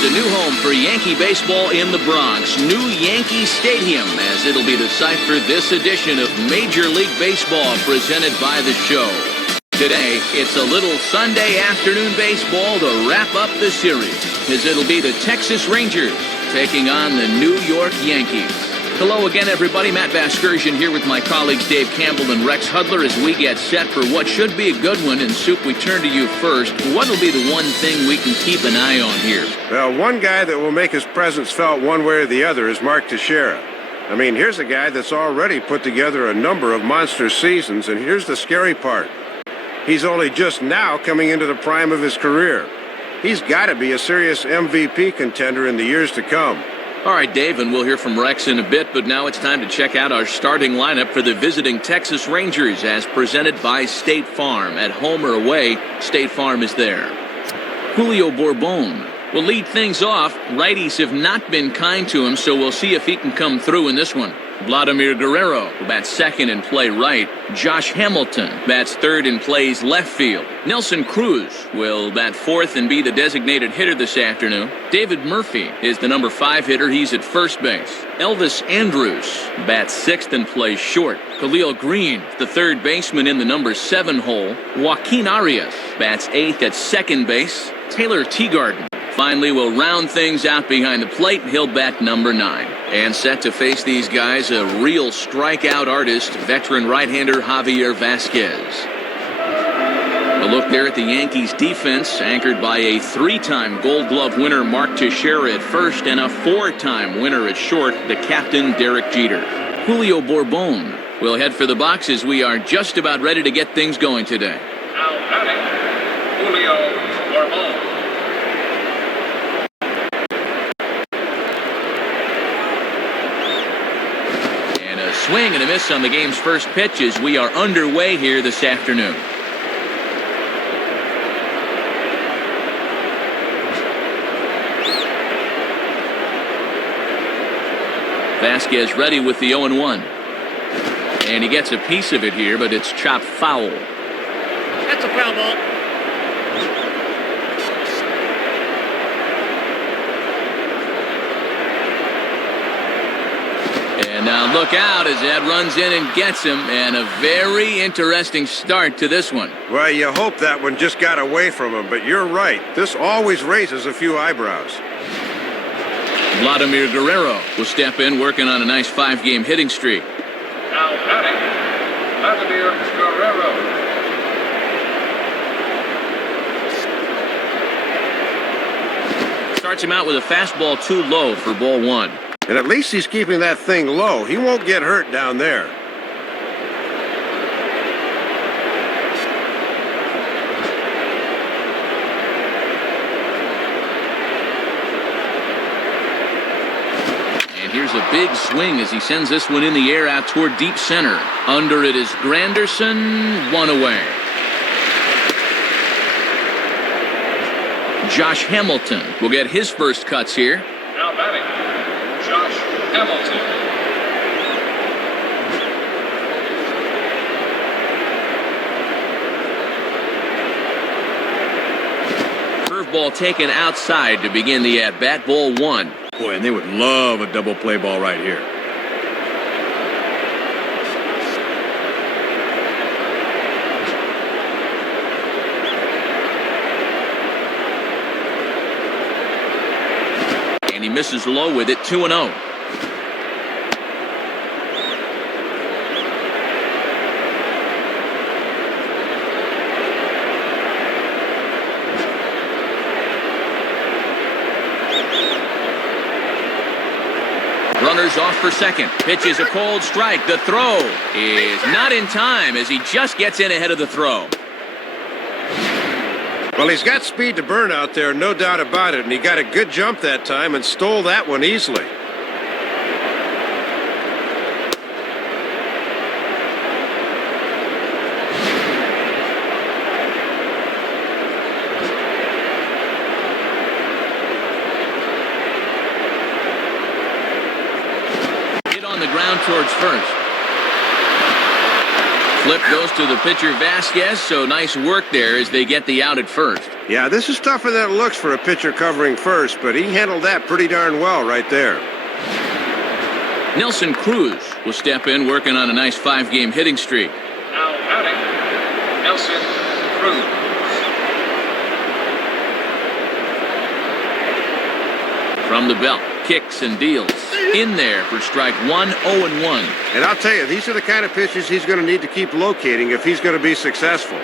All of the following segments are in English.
is a new home for Yankee baseball in the Bronx. New Yankee Stadium, as it'll be the site for this edition of Major League Baseball presented by the show. Today, it's a little Sunday afternoon baseball to wrap up the series, as it'll be the Texas Rangers taking on the New York Yankees. Hello again, everybody. Matt Vasgersian here with my colleagues Dave Campbell and Rex Hudler as we get set for what should be a good one. And Soup, we turn to you first. What will be the one thing we can keep an eye on here? Well, one guy that will make his presence felt one way or the other is Mark Teixeira. I mean, here's a guy that's already put together a number of monster seasons, and here's the scary part. He's only just now coming into the prime of his career. He's got to be a serious MVP contender in the years to come. All right, Dave, and we'll hear from Rex in a bit, but now it's time to check out our starting lineup for the visiting Texas Rangers as presented by State Farm. At home or away, State Farm is there. Julio Bourbon will lead things off. Righties have not been kind to him, so we'll see if he can come through in this one. Vladimir Guerrero will bat second and play right. Josh Hamilton bats third and plays left field. Nelson Cruz will bat fourth and be the designated hitter this afternoon. David Murphy is the number 5 hitter. He's at first base. Elvis Andrus bats sixth and plays short. Khalil Green, the third baseman in the number 7 hole. Joaquin Arias bats eighth at second base. Taylor Teagarden finally will round things out behind the plate. He'll bat number 9. And set to face these guys, a real strikeout artist, veteran right-hander Javier Vasquez. A look there at the Yankees defense, anchored by a 3-time Gold Glove winner Mark Teixeira at first and a 4-time winner at short, the captain Derek Jeter. Julio Bourbon will head for the boxes. We are just about ready to get things going today. Now batting, Julio Bourbon. Swing and a miss on the game's first pitch as we are underway here this afternoon. Vasquez ready with the 0-1. And he gets a piece of it here, but it's chopped foul. That's a foul ball. And now look out as that runs in and gets him, and a very interesting start to this one. Well, you hope that one just got away from him, but you're right. This always raises a few eyebrows. Vladimir Guerrero will step in, working on a nice 5-game hitting streak. Now batting, Vladimir Guerrero. Starts him out with a fastball too low for ball 1. And at least he's keeping that thing low. He won't get hurt down there. And here's a big swing as he sends this one in the air out toward deep center. Under it is Granderson, 1 away. Josh Hamilton will get his first cuts here. Now batting, Josh Hamilton. Curveball taken outside to begin the at-bat, ball 1. Boy, and they would love a double play ball right here. And he misses low with it, 2-0. Runners off for second. Pitches a cold strike. The throw is not in time as he just gets in ahead of the throw. Well, he's got speed to burn out there, no doubt about it, and he got a good jump that time and stole that one easily. Hit on the ground towards first. Flip goes to the pitcher Vasquez, so nice work there as they get the out at first. Yeah, this is tougher than it looks for a pitcher covering first, but he handled that pretty darn well right there. Nelson Cruz will step in, working on a nice 5-game hitting streak. Now batting, Nelson Cruz. From the belt, kicks and deals. In there for strike 1, 0-1. And I'll tell you, these are the kind of pitches he's going to need to keep locating if he's going to be successful.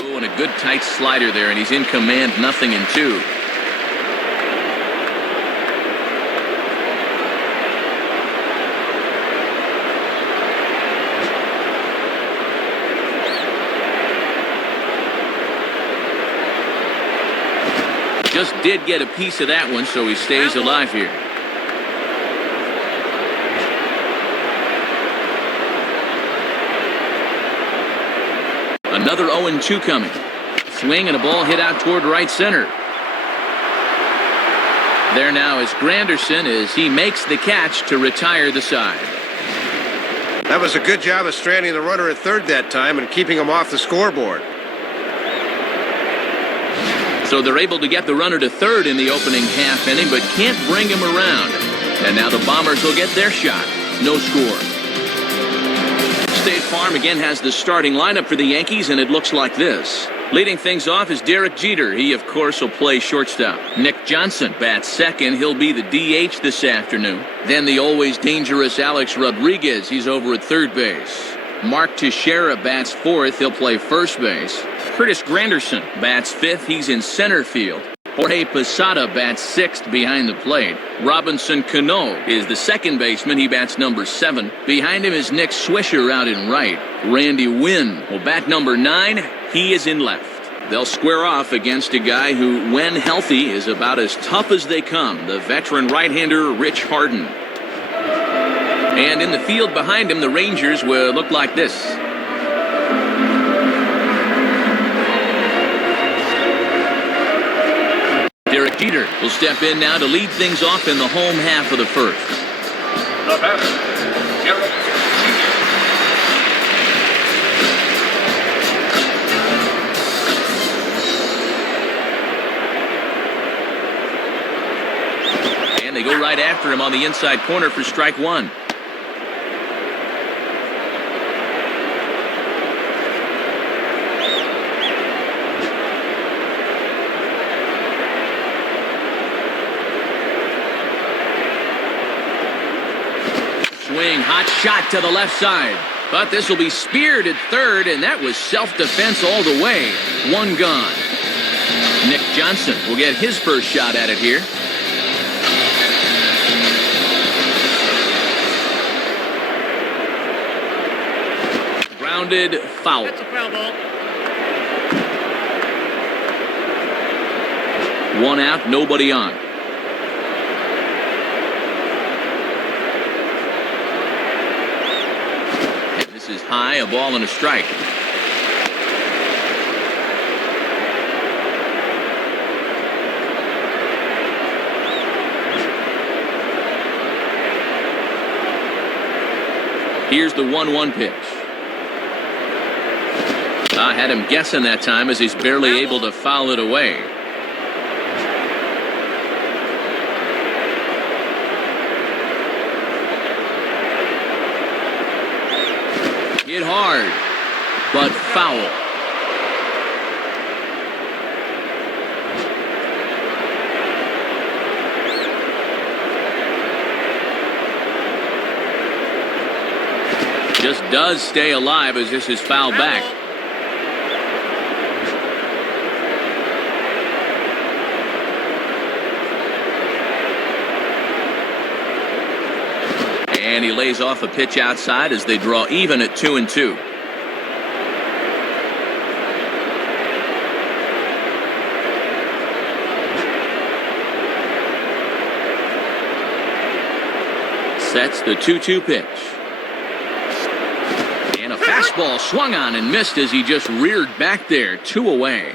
Oh, and a good tight slider there, and he's in command, 0-2. Just did get a piece of that one, so he stays alive here. Another 0-2 coming. Swing and a ball hit out toward right center. There now is Granderson as he makes the catch to retire the side. That was a good job of stranding the runner at third that time and keeping him off the scoreboard. So they're able to get the runner to third in the opening half inning, but can't bring him around. And now the Bombers will get their shot. No score. State Farm again has the starting lineup for the Yankees, and it looks like this. Leading things off is Derek Jeter. He, of course, will play shortstop. Nick Johnson bats second. He'll be the DH this afternoon. Then the always dangerous Alex Rodriguez. He's over at third base. Mark Teixeira bats fourth. He'll play first base. Curtis Granderson bats fifth. He's in center field. Jorge Posada bats sixth behind the plate. Robinson Cano is the second baseman. He bats number 7. Behind him is Nick Swisher out in right. Randy Wynn will bat number 9. He is in left. They'll square off against a guy who, when healthy, is about as tough as they come, the veteran right-hander Rich Harden. And in the field behind him, the Rangers will look like this. Derek Jeter will step in now to lead things off in the home half of the first. The batter, Derek Jeter. And they go right after him on the inside corner for strike 1. Swing, hot shot to the left side. But this will be speared at third, and that was self-defense all the way. One gone. Nick Johnson will get his first shot at it here. Grounded foul. That's a foul ball. One out, nobody on. Is high, a ball and a strike. Here's the 1-1 pitch. I had him guessing that time as he's barely able to foul it away. Hit hard, but foul. Just does stay alive as this is fouled back. And he lays off a pitch outside as they draw even at 2-2. Sets the 2-2 pitch. And a fastball swung on and missed as he just reared back there. 2 away.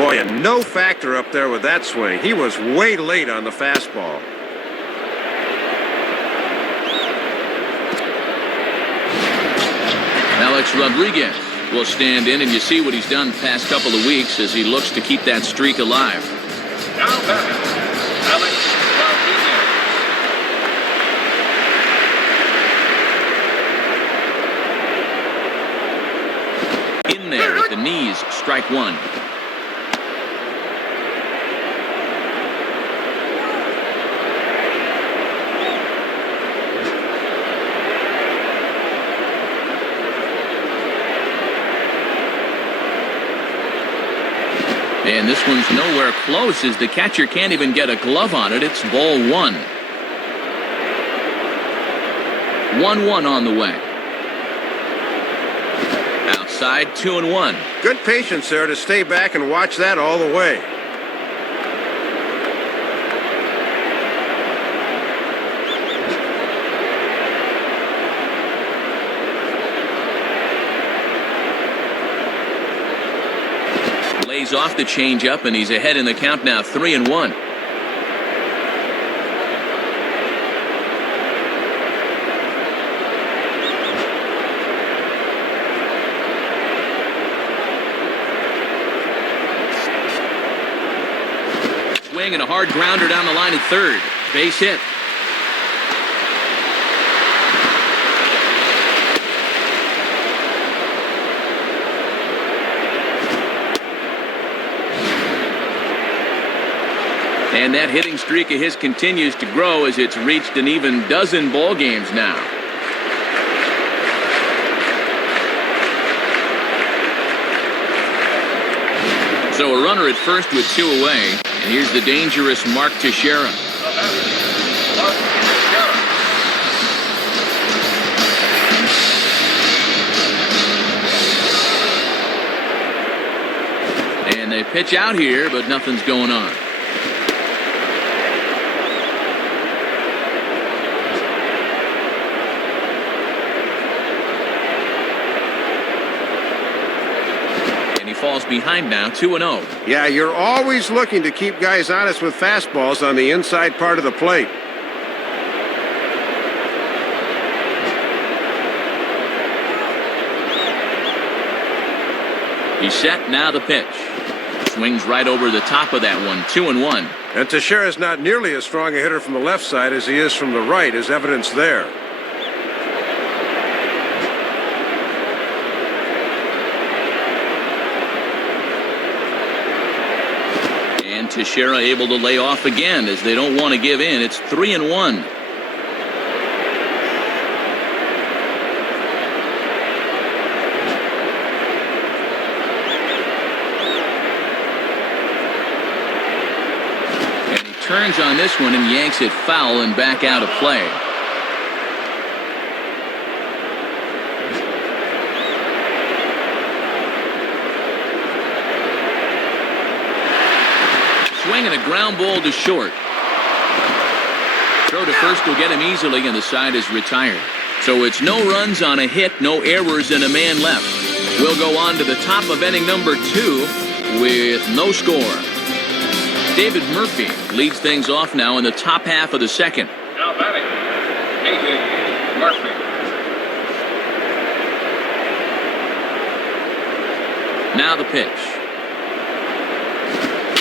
Boy, a no factor up there with that swing. He was way late on the fastball. Alex Rodriguez will stand in, and you see what he's done the past couple of weeks as he looks to keep that streak alive. Now batting, Alex Rodriguez. In there at the knees, strike one. And this one's nowhere close as the catcher can't even get a glove on it. It's ball one. 1-1 on the way. Outside, 2-1. Good patience there to stay back and watch that all the way. Lays off the changeup, and he's ahead in the count now, 3-1. Swing and a hard grounder down the line at third. Base hit. And that hitting streak of his continues to grow as it's reached an even dozen ball games now. So a runner at first with two away. And here's the dangerous Mark Teixeira. And they pitch out here, but nothing's going on. Falls behind now, 2-0. Yeah, you're always looking to keep guys honest with fastballs on the inside part of the plate. He's set, now the pitch. Swings right over the top of that one, 2-1. And Teixeira's not nearly as strong a hitter from the left side as he is from the right, as evidence there. Teixeira able to lay off again as they don't want to give in. It's 3-1. And he turns on this one and yanks it foul and back out of play. And a ground ball to short. Throw to first will get him easily, and the side is retired. So it's no runs on a hit, no errors, and a man left. We'll go on to the top of inning number 2 with no score. David Murphy leads things off now in the top half of the second. Now batting, David Murphy. Now the pitch.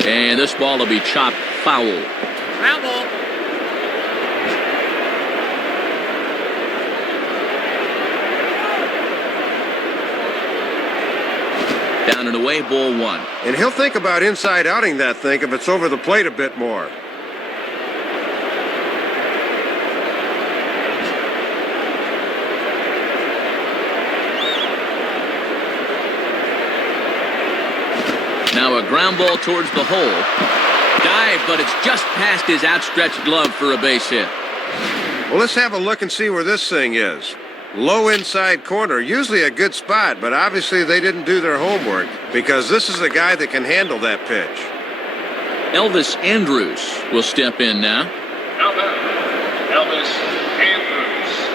And this ball will be chopped foul. Foul ball. Down and away, ball one. And he'll think about inside outing that thing if it's over the plate a bit more. Now a ground ball towards the hole. Dive, but it's just past his outstretched glove for a base hit. Well, let's have a look and see where this thing is. Low inside corner, usually a good spot, but obviously they didn't do their homework because this is a guy that can handle that pitch. Elvis Andrus will step in now. Now batting, Elvis Andrus.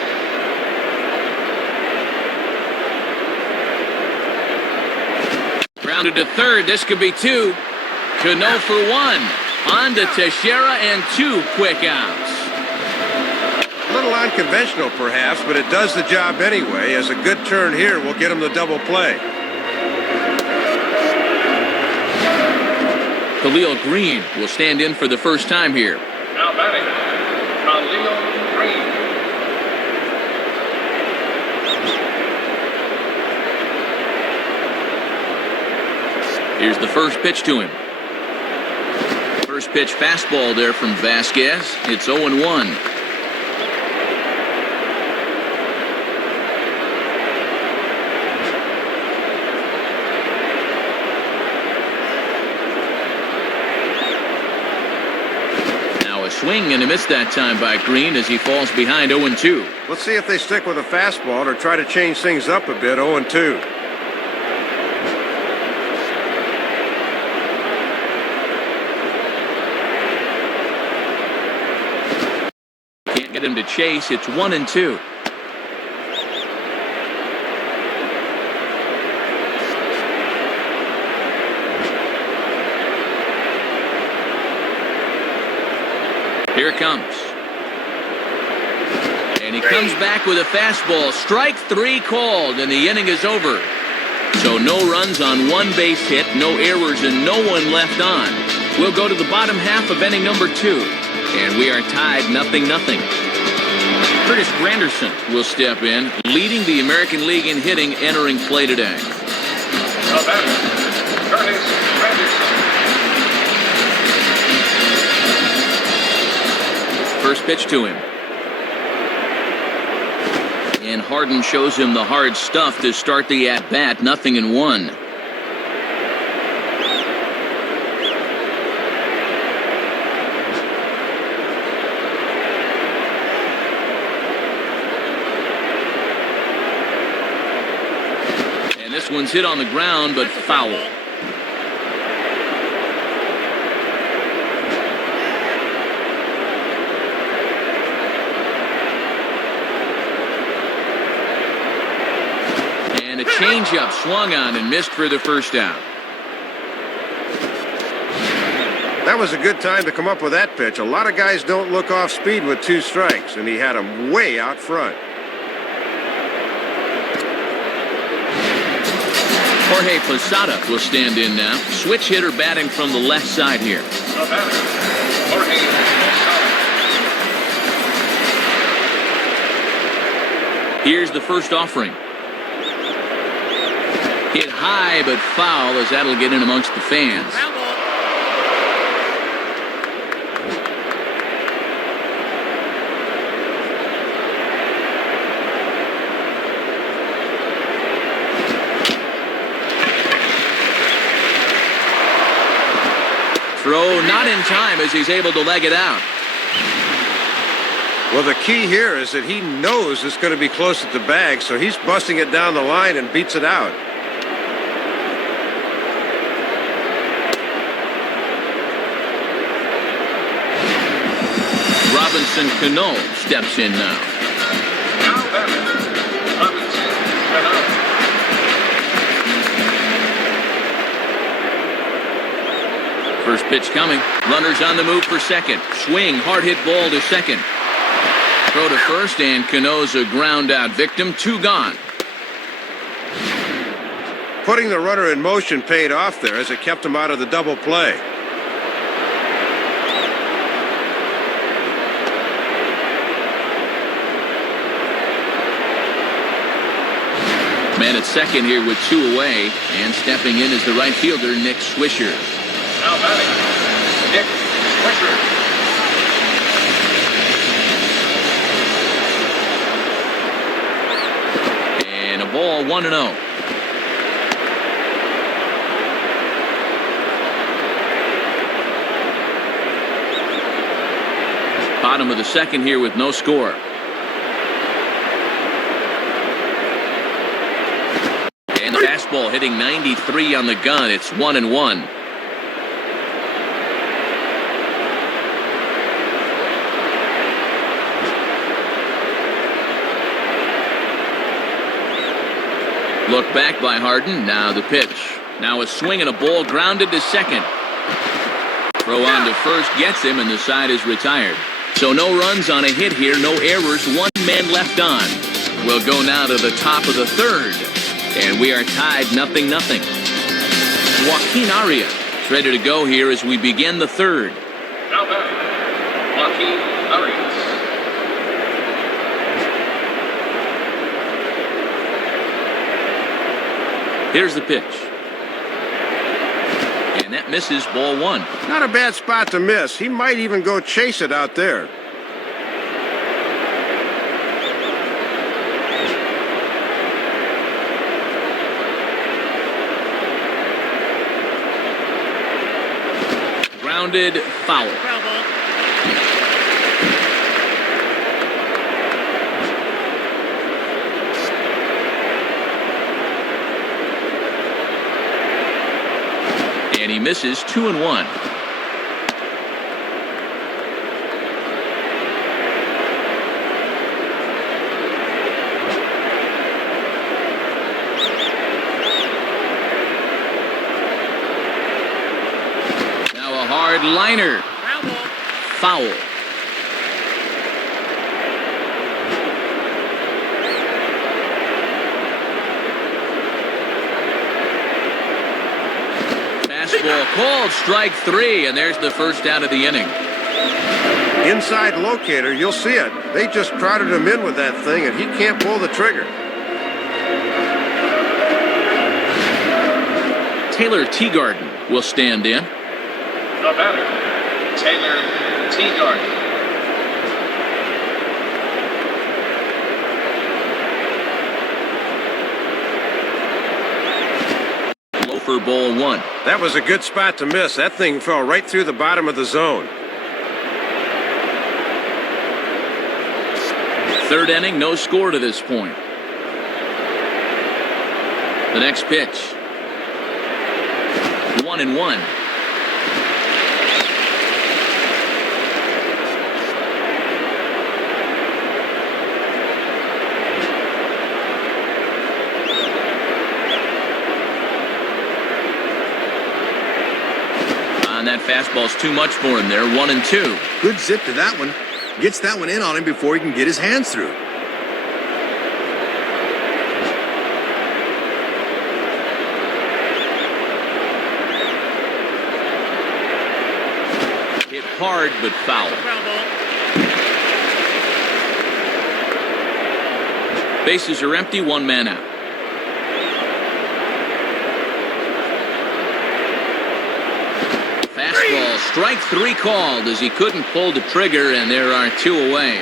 Grounded to third. This could be two. Cano for one. On to Teixeira and 2 quick outs. A little unconventional, perhaps, but it does the job anyway, as a good turn here will get him the double play. Khalil Green will stand in for the first time here. Now batting, Khalil Green. Here's the first pitch to him. First pitch fastball there from Vasquez. It's 0-1. Now a swing and a miss that time by Green as he falls behind 0-2. Let's see if they stick with a fastball or try to change things up a bit. 0-2. Get him to chase. It's 1-2. Here it comes. And he comes back with a fastball. Strike 3 called, and the inning is over. So no runs on 1 base hit, no errors, and no one left on. We'll go to the bottom half of inning number 2. And we are tied 0-0. Curtis Granderson will step in, leading the American League in hitting entering play today. Now batting, Curtis Granderson. First pitch to him. And Harden shows him the hard stuff to start the at-bat, 0-1. This one's hit on the ground, but foul. And a changeup swung on and missed for the first out. That was a good time to come up with that pitch. A lot of guys don't look off speed with 2 strikes, and he had him way out front. Jorge Posada will stand in now. Switch hitter batting from the left side here. Now batting, Jorge Posada. Here's the first offering. Hit high but foul as that'll get in amongst the fans. Foul ball. Throw not in time as he's able to leg it out. Well, the key here is that he knows it's going to be close at the bag, so he's busting it down the line and beats it out. Robinson Cano steps in now. Now batting, Robinson Cano. First pitch coming. Runners on the move for second. Swing, hard hit ball to second. Throw to first, and Cano's a ground out victim. 2 gone. Putting the runner in motion paid off there as it kept him out of the double play. Man at second here with 2 away, and stepping in is the right fielder, Nick Swisher. Now batting, Nick Swisher. And a ball, 1-0. Bottom of the second here with no score. And the fastball hitting 93 on the gun. It's 1-1. Look back by Harden. Now the pitch. Now a swing and a ball grounded to second. Throw on to first gets him, and the side is retired. So no runs on a hit here, no errors, one man left on. We'll go now to the top of the third, and we are tied 0-0. Joaquin Arias is ready to go here as we begin the third. Now batting, Joaquin Arias. Here's the pitch. And that misses, ball one. Not a bad spot to miss. He might even go chase it out there. Grounded, foul. Foul ball. And he misses, 2-1. Now a hard liner. Foul ball. Foul. Fastball called, strike three, and there's the first out of the inning. Inside locator, you'll see it. They just trotted him in with that thing, and he can't pull the trigger. Taylor Teagarden will stand in. The batter, Taylor Teagarden. Low for ball one. That was a good spot to miss. That thing fell right through the bottom of the zone. Third inning, no score to this point. The next pitch. 1-1. That fastball's too much for him there. 1-2. Good zip to that one. Gets that one in on him before he can get his hands through. Hit hard but foul. Foul ball. Bases are empty, one man out. Fastball, strike three called as he couldn't pull the trigger, and there are two away.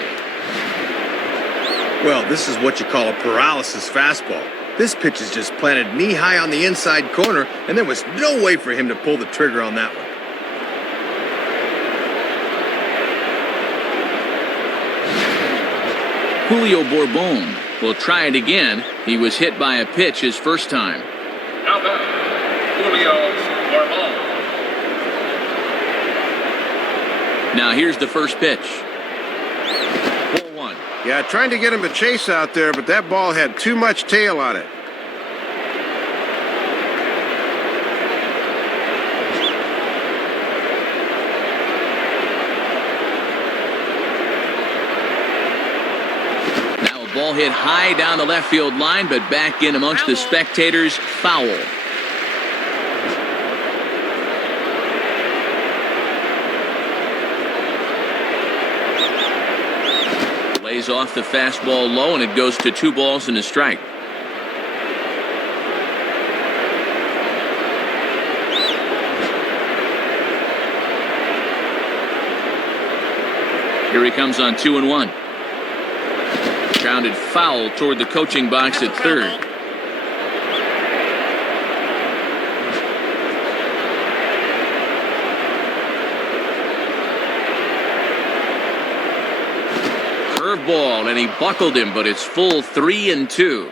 Well, this is what you call a paralysis fastball. This pitch is just planted knee-high on the inside corner, and there was no way for him to pull the trigger on that one. Julio Bourbon will try it again. He was hit by a pitch his first time. Now batting, Julio Bourbon. Now here's the first pitch. 4-1. Yeah, trying to get him to chase out there, but that ball had too much tail on it. Now a ball hit high down the left field line, but back in amongst the spectators. Foul. Lays off the fastball low, and it goes to 2 balls and a strike. Here he comes on 2-1. Grounded foul toward the coaching box at third. Curveball, and he buckled him, but it's full 3-2.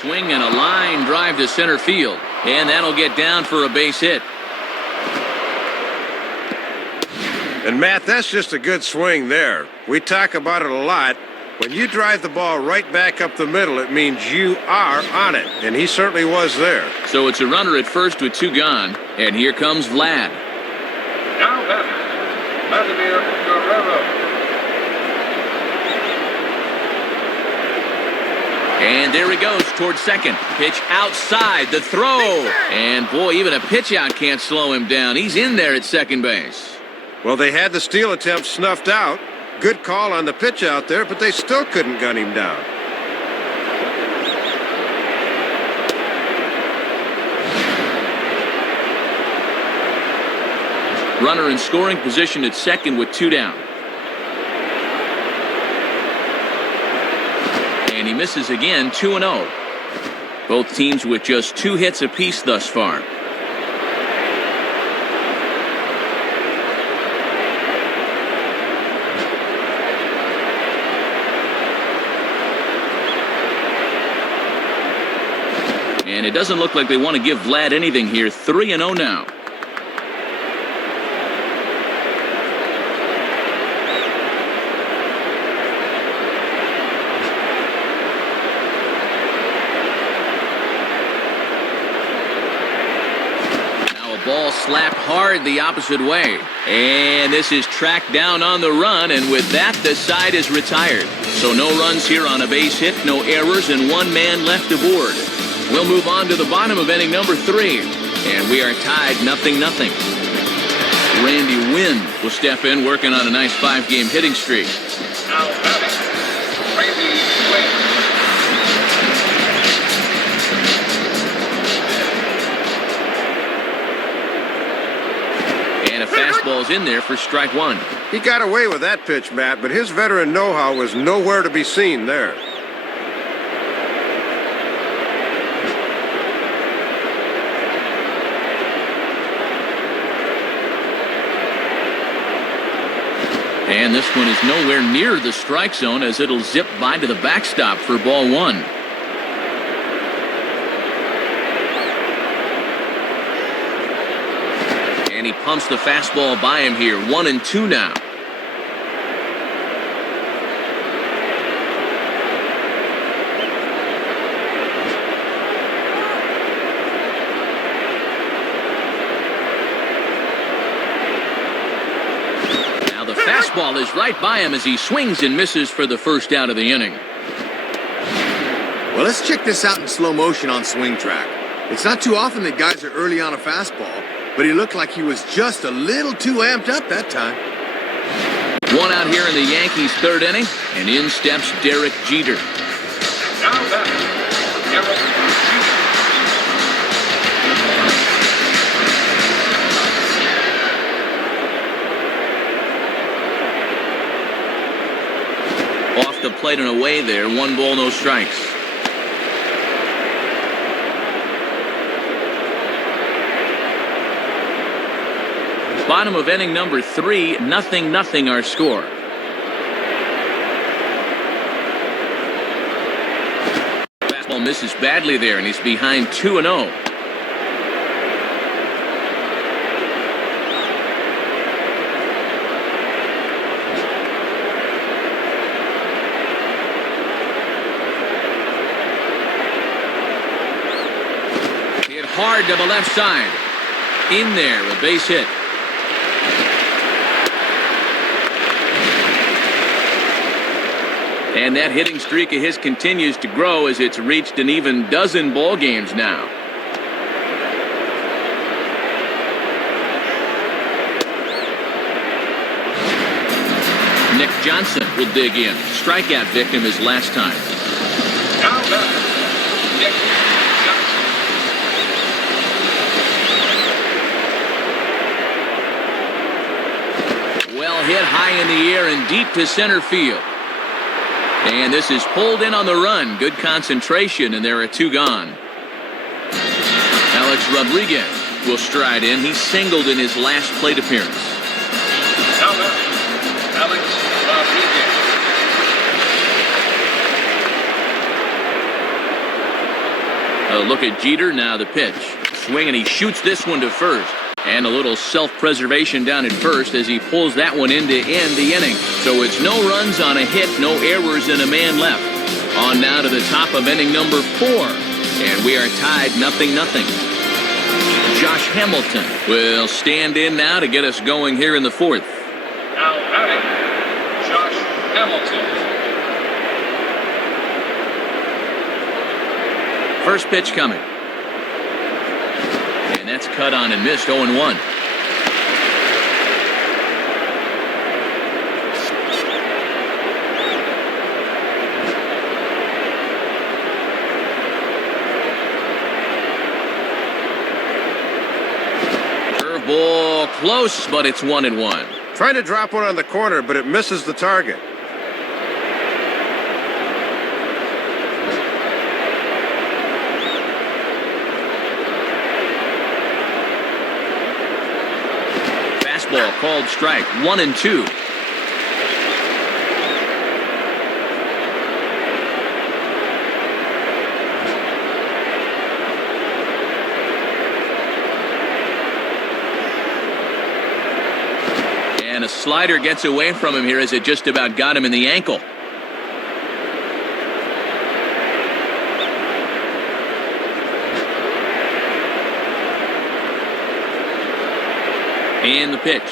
Swing and a line drive to center field, and that'll get down for a base hit. And, Matt, that's just a good swing there. We talk about it a lot. When you drive the ball right back up the middle, it means you are on it, and he certainly was there. So it's a runner at first with 2 gone, and here comes Vlad. Now batting, Vladimir Guerrero. And there he goes towards second. Pitch outside, the throw. And boy, even a pitch out can't slow him down. He's in there at second base. Well, they had the steal attempt snuffed out. Good call on the pitch out there, but they still couldn't gun him down. Runner in scoring position at second with 2 down. And he misses again, 2-0. Both teams with just 2 hits apiece thus far. And it doesn't look like they want to give Vlad anything here. 3-0 now. Now a ball slapped hard the opposite way. And this is tracked down on the run. And with that, the side is retired. So no runs here on a base hit, no errors, and 1 man left aboard. We'll move on to the bottom of inning number 3. And we are tied 0-0. Randy Wynn will step in, working on a nice 5-game hitting streak. Now batting, Randy Wynn. And a fastball's in there for strike 1. He got away with that pitch, Matt, but his veteran know-how was nowhere to be seen there. And this one is nowhere near the strike zone as it'll zip by to the backstop for ball 1. And he pumps the fastball by him here. 1-2 now. Fastball is right by him as he swings and misses for the first out of the inning. Well, let's check this out in slow motion on Swing Track. It's not too often that guys are early on a fastball, but he looked like he was just a little too amped up that time. 1 out here in the Yankees' 3rd inning, and in steps Derek Jeter. Now batting, Derek Jeter. Off the plate and away there. 1 ball, no strikes. Bottom of inning number 3, 0-0 our score. Fastball misses badly there, and he's behind 2-0. Hard to the left side. In there, a base hit. And that hitting streak of his continues to grow as it's reached an even dozen ball games now. Nick Johnson will dig in. Strikeout victim his last time. Now batting, Nick Johnson. Well hit high in the air and deep to center field. And this is pulled in on the run. Good concentration, and there are 2 gone. Alex Rodriguez will stride in. He singled in his last plate appearance. Now batting, Alex Rodriguez. A look at Jeter, now the pitch. Swing, and he shoots this one to first. And a little self-preservation down at first as he pulls that one in to end the inning. So it's no runs on a hit, no errors, and a man left. On now to the top of inning number 4. And we are tied 0-0. Josh Hamilton will stand in now to get us going here in the 4th. Now batting, Josh Hamilton. First pitch coming. And that's cut on and missed, 0-1. Curveball close, but it's 1-1. Trying to drop one on the corner, but it misses the target. Fastball called strike, 1-2. And a slider gets away from him here as it just about got him in the ankle. And the pitch.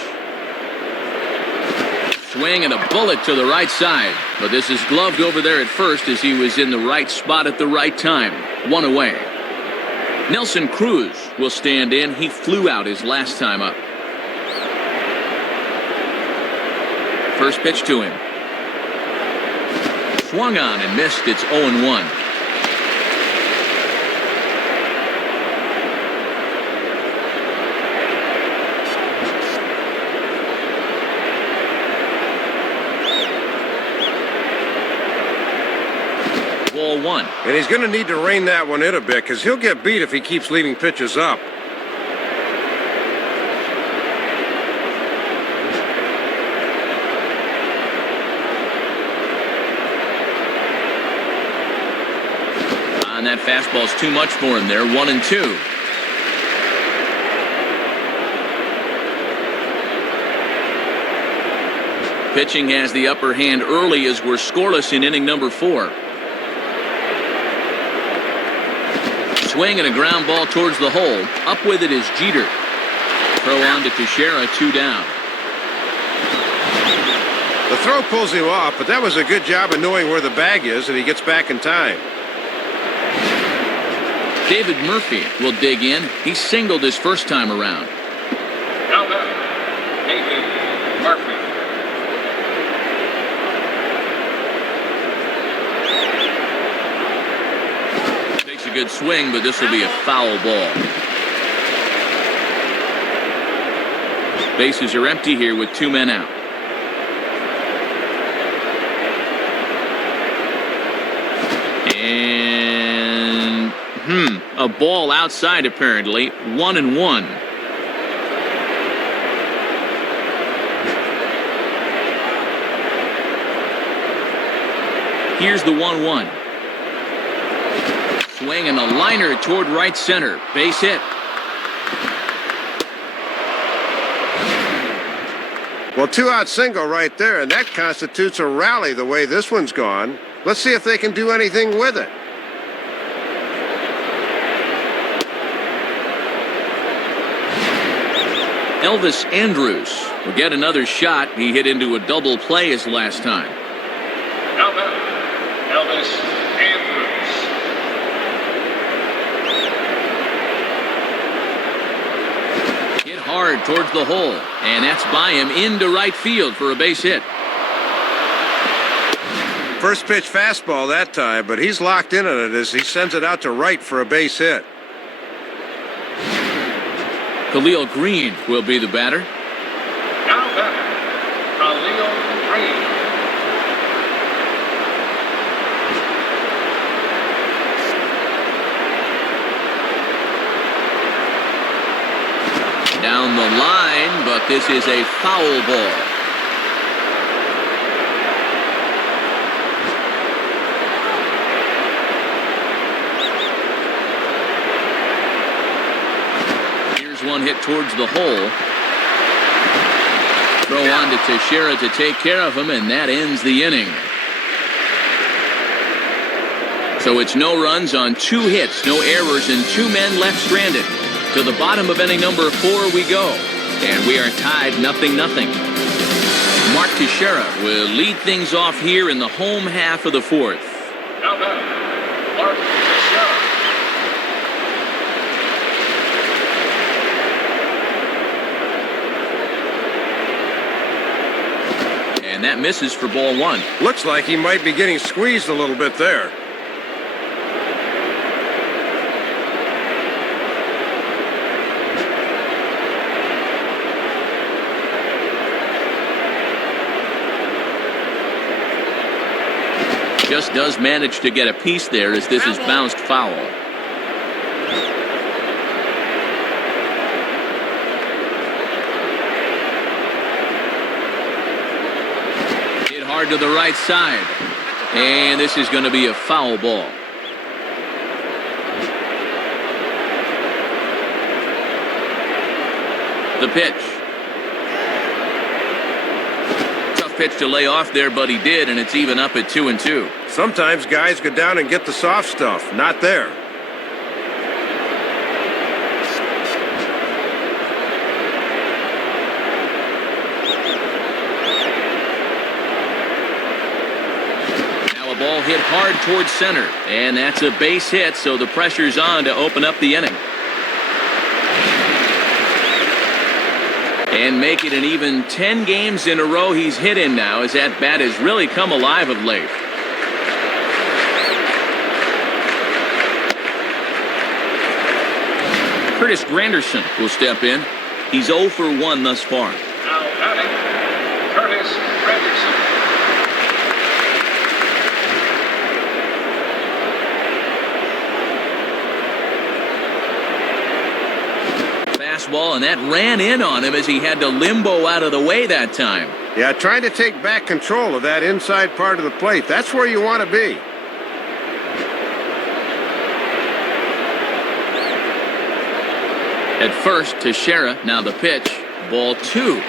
Swing and a bullet to the right side. But this is gloved over there at first as he was in the right spot at the right time. 1 away. Nelson Cruz will stand in. He flew out his last time up. First pitch to him. Swung on and missed. It's 0-1. Ball 1. And he's going to need to rein that one in a bit because he'll get beat if he keeps leaving pitches up. And that fastball's too much for him there. 1-2. Pitching has the upper hand early as we're scoreless in inning number 4. Swing and a ground ball towards the hole. Up with it is Jeter. Throw on to Teixeira, 2 down. The throw pulls him off, but that was a good job of knowing where the bag is, and he gets back in time. David Murphy will dig in. He singled his first time around. Now batting, David Murphy. Takes a good swing, but this will be a foul ball. Bases are empty here with 2 men out. And a ball outside apparently. 1-1. Here's the 1-1. Swing and a liner toward right center. Base hit. Well, 2-out single right there, and that constitutes a rally the way this one's gone. Let's see if they can do anything with it. Elvis Andrus will get another shot. He hit into a double play his last time. Now batting, Elvis Andrus. Hit hard towards the hole, and that's by him into right field for a base hit. First pitch fastball that time, but he's locked in on it as he sends it out to right for a base hit. Khalil Green will be the batter. Now batting, Khalil Green. Down the line, but this is a foul ball. Here's one one hit towards the hole. Throw on to Teixeira to take care of him, and that ends the inning. So it's no runs on 2 hits, no errors, and 2 men left stranded. To the bottom of inning number 4 we go, and we are tied 0-0. Mark Teixeira will lead things off here in the home half of the 4th. Now batting, Mark Teixeira. And that misses for ball 1. Looks like he might be getting squeezed a little bit there. Just does manage to get a piece there as this is bounced foul. Hit hard to the right side. And this is going to be a foul ball. The pitch. Pitch to lay off there, but he did, and it's even up at 2-2. Sometimes guys go down and get the soft stuff. Not there. Now a ball hit hard towards center, and that's a base hit, so the pressure's on to open up the inning. And make it an even 10 games in a row he's hit in now, as that bat has really come alive of late. Curtis Granderson will step in. He's 0 for 1 thus far. Now batting, Curtis Granderson. Fastball, and that ran in on him as he had to limbo out of the way that time. Yeah, trying to take back control of that inside part of the plate. That's where you want to be. At first, Teixeira, now the pitch, ball 2.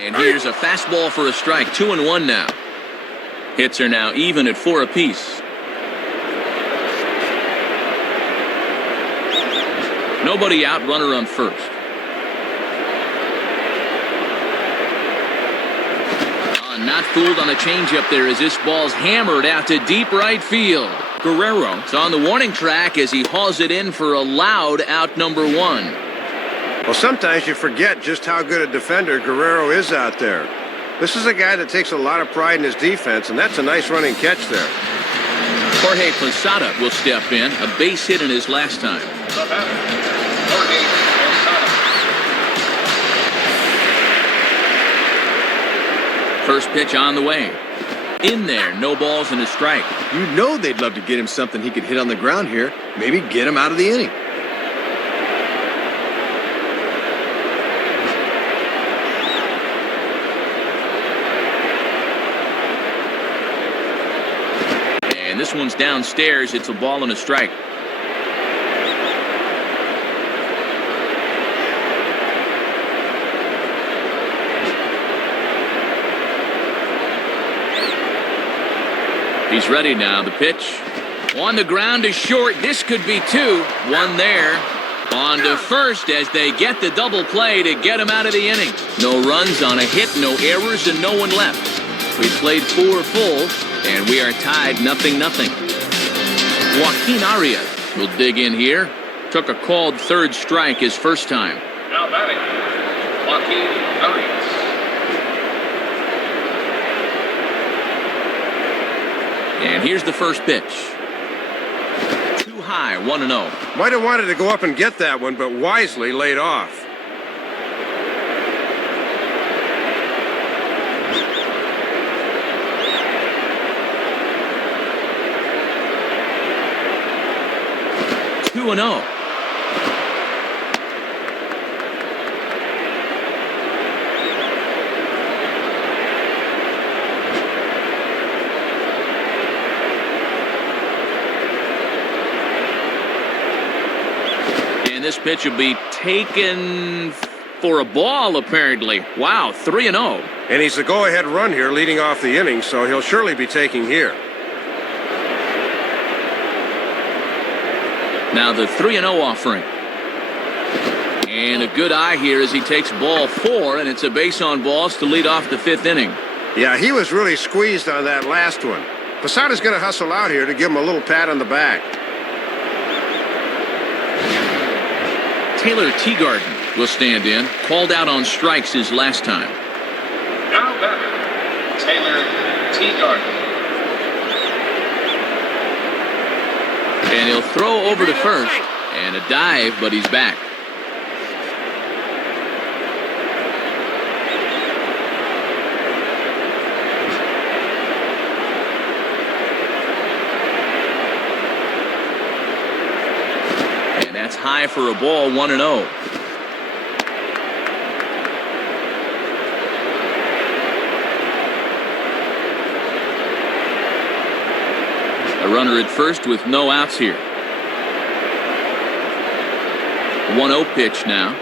And here's a fastball for a strike, 2-1 now. Hits are now even at 4 apiece. Nobody out, runner on first. Not fooled on a changeup there as this ball's hammered out to deep right field. Guerrero is on the warning track as he hauls it in for a loud out number 1. Well, sometimes you forget just how good a defender Guerrero is out there. This is a guy that takes a lot of pride in his defense, and that's a nice running catch there. Jorge Posada will step in, a base hit in his last time. The batter, Jorge Posada. First pitch on the way. In there, no balls and a strike. You know they'd love to get him something he could hit on the ground here. Maybe get him out of the inning. And this one's downstairs. It's a ball and a strike. He's ready now. The pitch on the ground is short. This could be 2. 1 there. On to first as they get the double play to get him out of the inning. No runs on a hit, no errors, and no one left. We played 4 full, and we are tied 0-0. Joaquin Arias will dig in here. Took a called third strike his first time. Now batting, Joaquin Arias. And here's the first pitch. Too high, 1-0. Might have wanted to go up and get that one, but wisely laid off. this pitch will be taken for a ball, apparently. Wow, 3-0. And he's the go-ahead run here leading off the inning, so he'll surely be taking here. Now the 3-0 offering. And a good eye here as he takes ball 4, and it's a base on balls to lead off the 5th inning. Yeah, he was really squeezed on that last one. Posada's going to hustle out here to give him a little pat on the back. Taylor Teagarden will stand in. Called out on strikes his last time. Now batting, Taylor Teagarden. And he'll throw over to first. And a dive, but he's back. And that's high for a ball, 1-0. A runner at first with no outs here. 1-0 pitch now.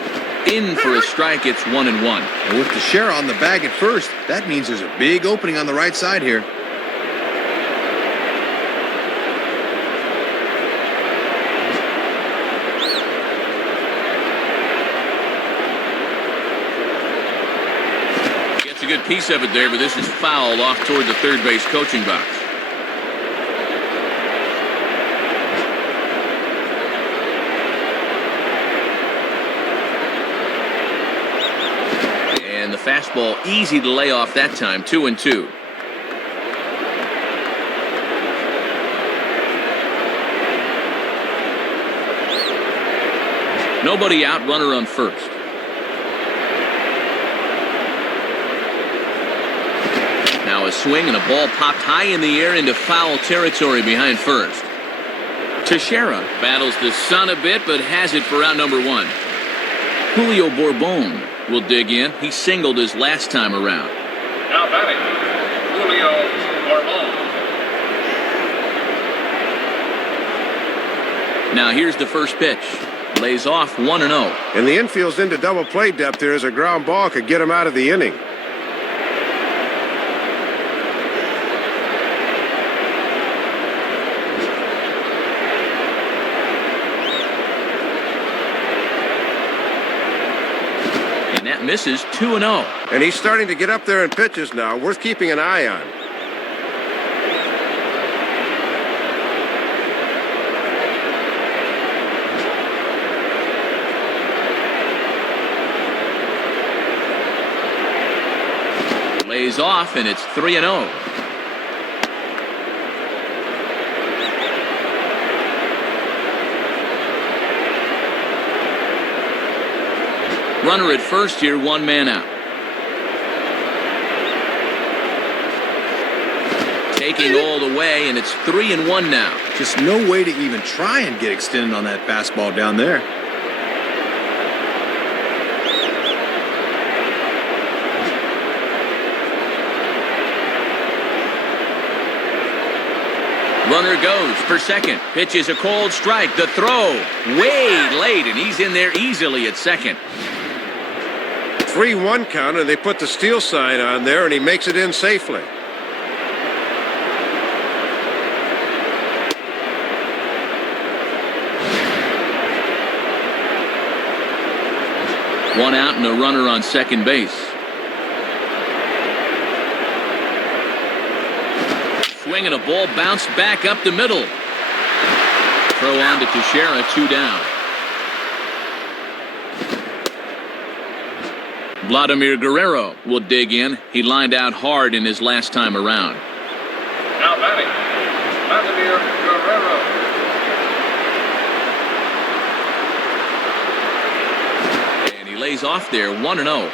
In for a strike, it's 1-1. And with Teixeira on the bag at first, that means there's a big opening on the right side here. Gets a good piece of it there, but this is fouled off toward the third base coaching box. And the fastball easy to lay off that time, 2-2. Nobody out, runner on first. Now a swing and a ball popped high in the air into foul territory behind first. Teixeira battles the sun a bit, but has it for out number 1. Julio Bourbon will dig in. He singled his last time around. Now batting, Julio Bourbon. Now here's the first pitch. Lays off 1-0. And the infield's into double play depth here as a ground ball could get him out of the inning. And that misses, 2-0. And he's starting to get up there in pitches now, worth keeping an eye on. Lays off, and it's 3-0. Runner at first here, 1 man out. Taking all the way, and it's 3-1 now. Just no way to even try and get extended on that fastball down there. Runner goes for second. Pitch is a cold strike. The throw way late, and he's in there easily at second. 3-1 count, and they put the steal sign on there, and he makes it in safely. One out and a runner on second base. Swing and a ball bounced back up the middle. Throw on to Teixeira, 2 down. Vladimir Guerrero will dig in. He lined out hard in his last time around. Now batting, Vladimir Guerrero. And he lays off there, 1-0.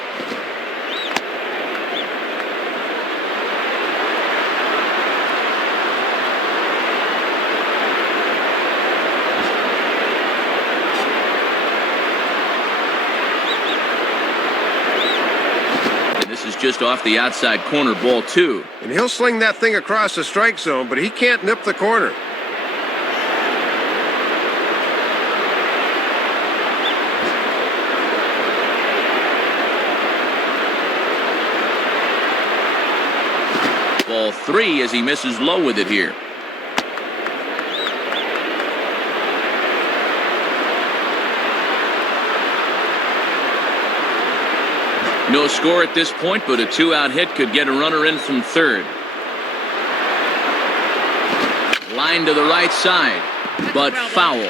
Just off the outside corner, ball 2. And he'll sling that thing across the strike zone, but he can't nip the corner. Ball 3 as he misses low with it here. No score at this point, but a 2-out hit could get a runner in from third. Line to the right side, but foul.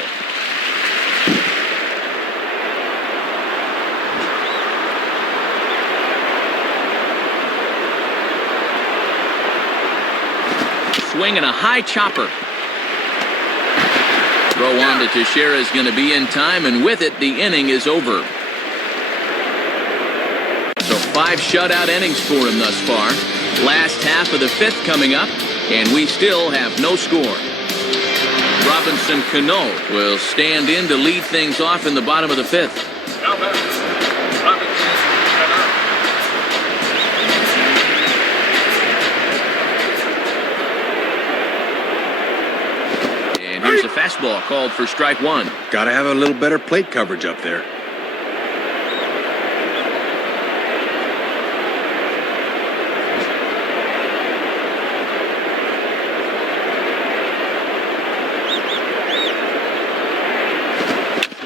Swing and a high chopper. Throw on to Teixeira is going to be in time, and with it, the inning is over. So 5 shutout innings for him thus far. Last half of the 5th coming up, and we still have no score. Robinson Cano will stand in to lead things off in the bottom of the 5th. Now batting, Robinson Cano. And here's a fastball called for strike 1. Got to have a little better plate coverage up there.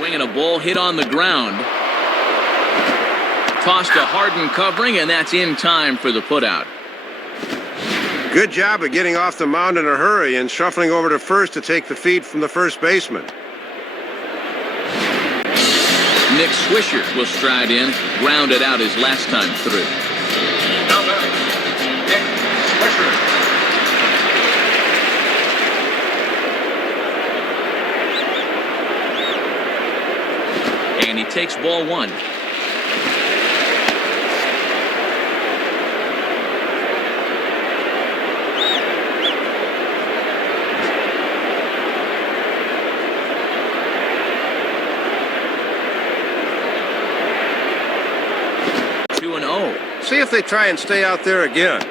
And a ball hit on the ground. Tossed to Harden covering, and that's in time for the putout. Good job of getting off the mound in a hurry and shuffling over to first to take the feed from the first baseman. Nick Swisher will stride in, grounded out his last time through. Now batting, Nick Swisher. And he takes ball 1. Two and 0. See if they try and stay out there again.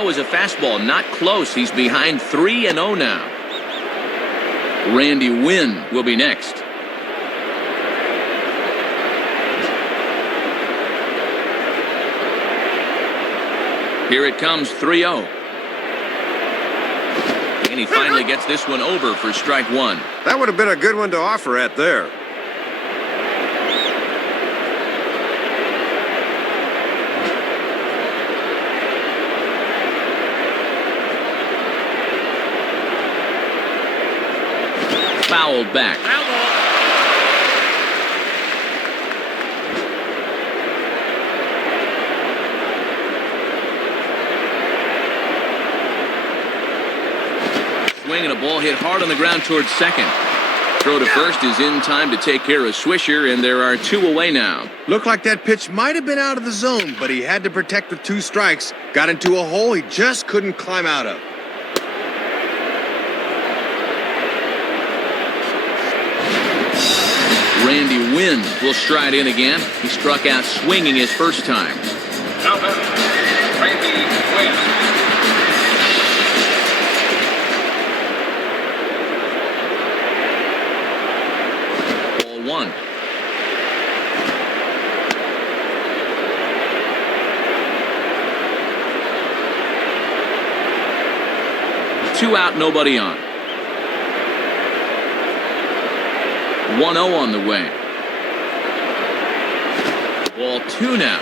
Is a fastball, not close. He's behind 3-0 now. Randy Wynn will be next. Here it comes, 3-0. And he finally gets this one over for strike 1. That would have been a good one to offer at there. Fouled back. Foul ball. Swing and a ball hit hard on the ground towards second. Throw to first is in time to take care of Swisher, and there are 2 away now. Looked like that pitch might have been out of the zone, but he had to protect with 2 strikes. Got into a hole he just couldn't climb out of. Randy Wynn will stride in again. He struck out swinging his first time. Now batting, Randy Wynn. Ball 1. Two out, nobody on. 1-0 on the way. Ball 2 now.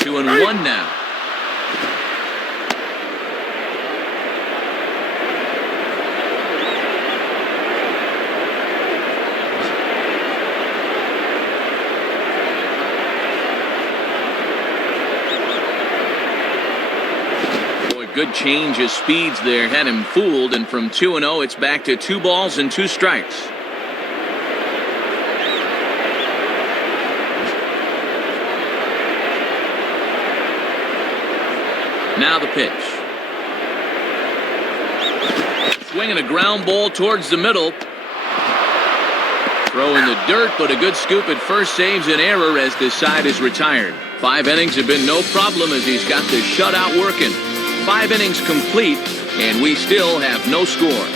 Two and 1 now. Good change of speeds there, had him fooled, and from 2-0 it's back to 2 balls and 2 strikes. Now the pitch. Swinging a ground ball towards the middle. Throw in the dirt, but a good scoop at first saves an error as this side is retired. 5 innings have been no problem as he's got the shutout working. 5 innings complete, and we still have no score.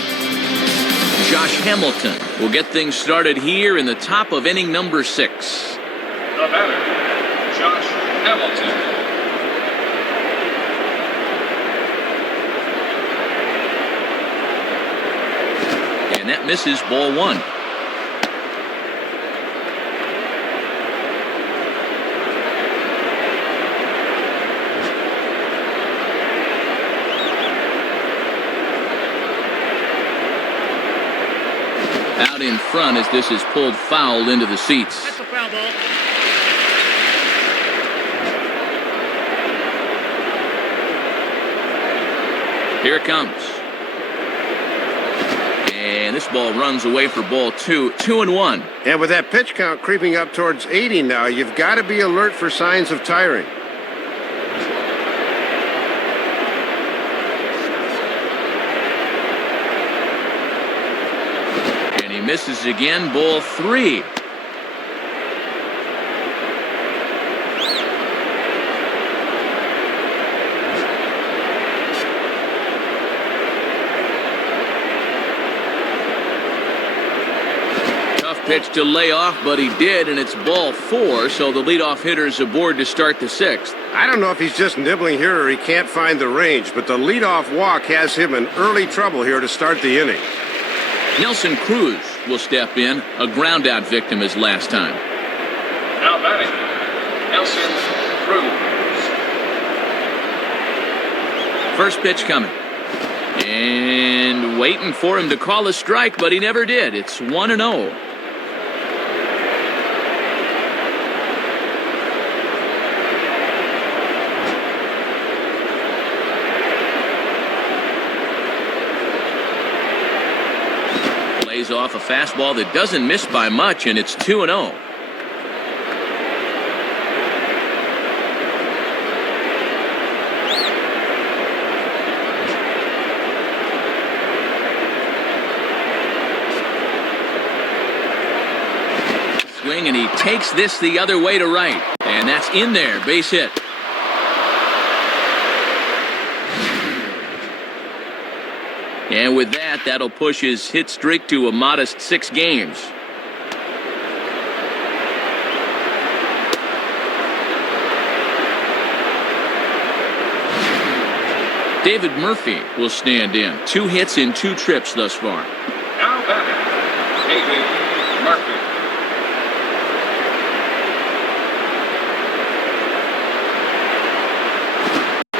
Josh Hamilton will get things started here in the top of inning number 6. The batter, Josh Hamilton. And that misses, ball 1. Out in front as this is pulled foul into the seats. That's a foul ball. Here it comes. And this ball runs away for ball 2. 2-1. And with that pitch count creeping up towards 80 now, you've got to be alert for signs of tiring. And he misses again, ball 3. Pitch to lay off, but he did, and it's ball 4, so the leadoff hitter's aboard to start the 6th. I don't know if he's just nibbling here or he can't find the range, but the leadoff walk has him in early trouble here to start the inning. Nelson Cruz will step in, a ground-out victim as last time. Now batting, Nelson Cruz. First pitch coming. And waiting for him to call a strike, but he never did. It's 1-0. Lays off a fastball that doesn't miss by much, and it's 2-0. Swing, and he takes this the other way to right. And that's in there, base hit. And with that, that'll push his hit streak to a modest 6 games. David Murphy will stand in. 2 hits in 2 trips thus far. Now batting, David Murphy.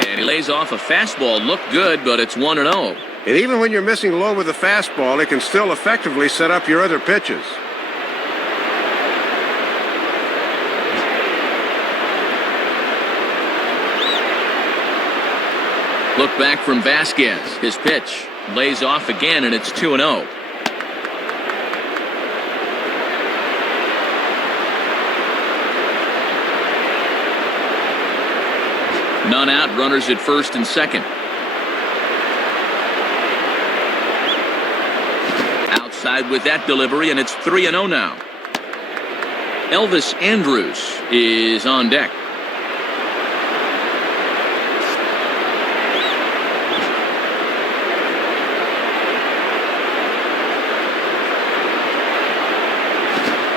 And he lays off a fastball. Looked good, but it's 1-0. And even when you're missing low with a fastball, it can still effectively set up your other pitches. Look back from Vasquez. His pitch lays off again, and it's 2-0. None out, runners at first and second. Outside with that delivery, and it's 3-0 now. Elvis Andrus is on deck.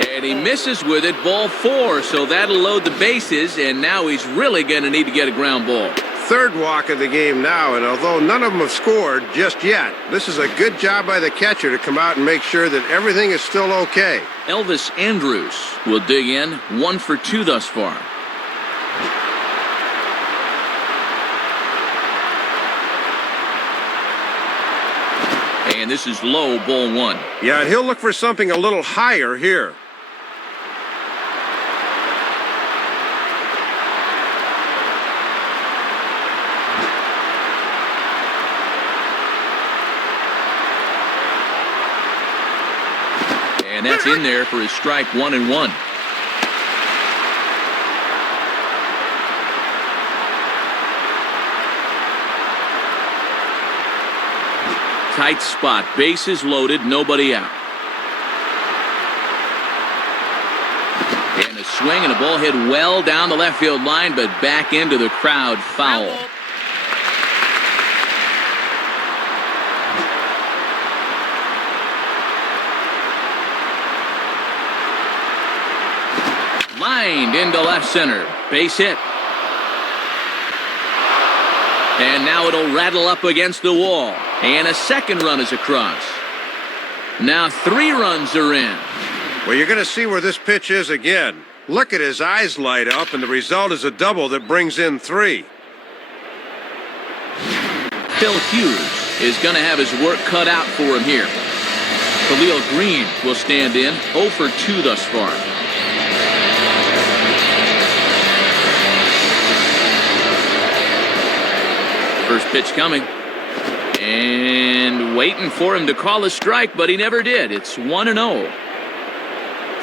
And he misses with it, ball 4, so that'll load the bases, and now he's really going to need to get a ground ball. Third walk of the game now, and although none of them have scored just yet, this is a good job by the catcher to come out and make sure that everything is still okay. Elvis Andrus will dig in, 1 for 2 thus far. And this is low, ball 1. Yeah, and he'll look for something a little higher here. And that's in there for his strike, 1-1. tight spot. Bases loaded, nobody out. And a swing and a ball hit well down the left field line, but back into the crowd. Foul. Lined into left center. Base hit. And now it'll rattle up against the wall. And a second run is across. Now 3 runs are in. Well, you're going to see where this pitch is again. Look at his eyes light up, and the result is a double that brings in 3. Phil Hughes is going to have his work cut out for him here. Khalil Green will stand in, 0 for 2 thus far. First pitch coming. And waiting for him to call a strike, but he never did. It's 1-0.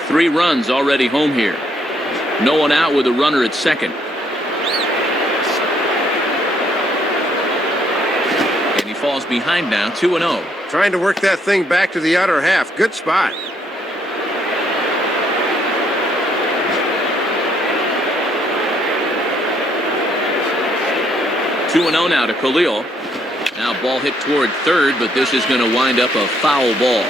3 runs already home here. No one out with a runner at second. And he falls behind now, 2-0. Trying to work that thing back to the outer half. Good spot. Two and 0 now to Khalil. Now ball hit toward third, but this is going to wind up a foul ball.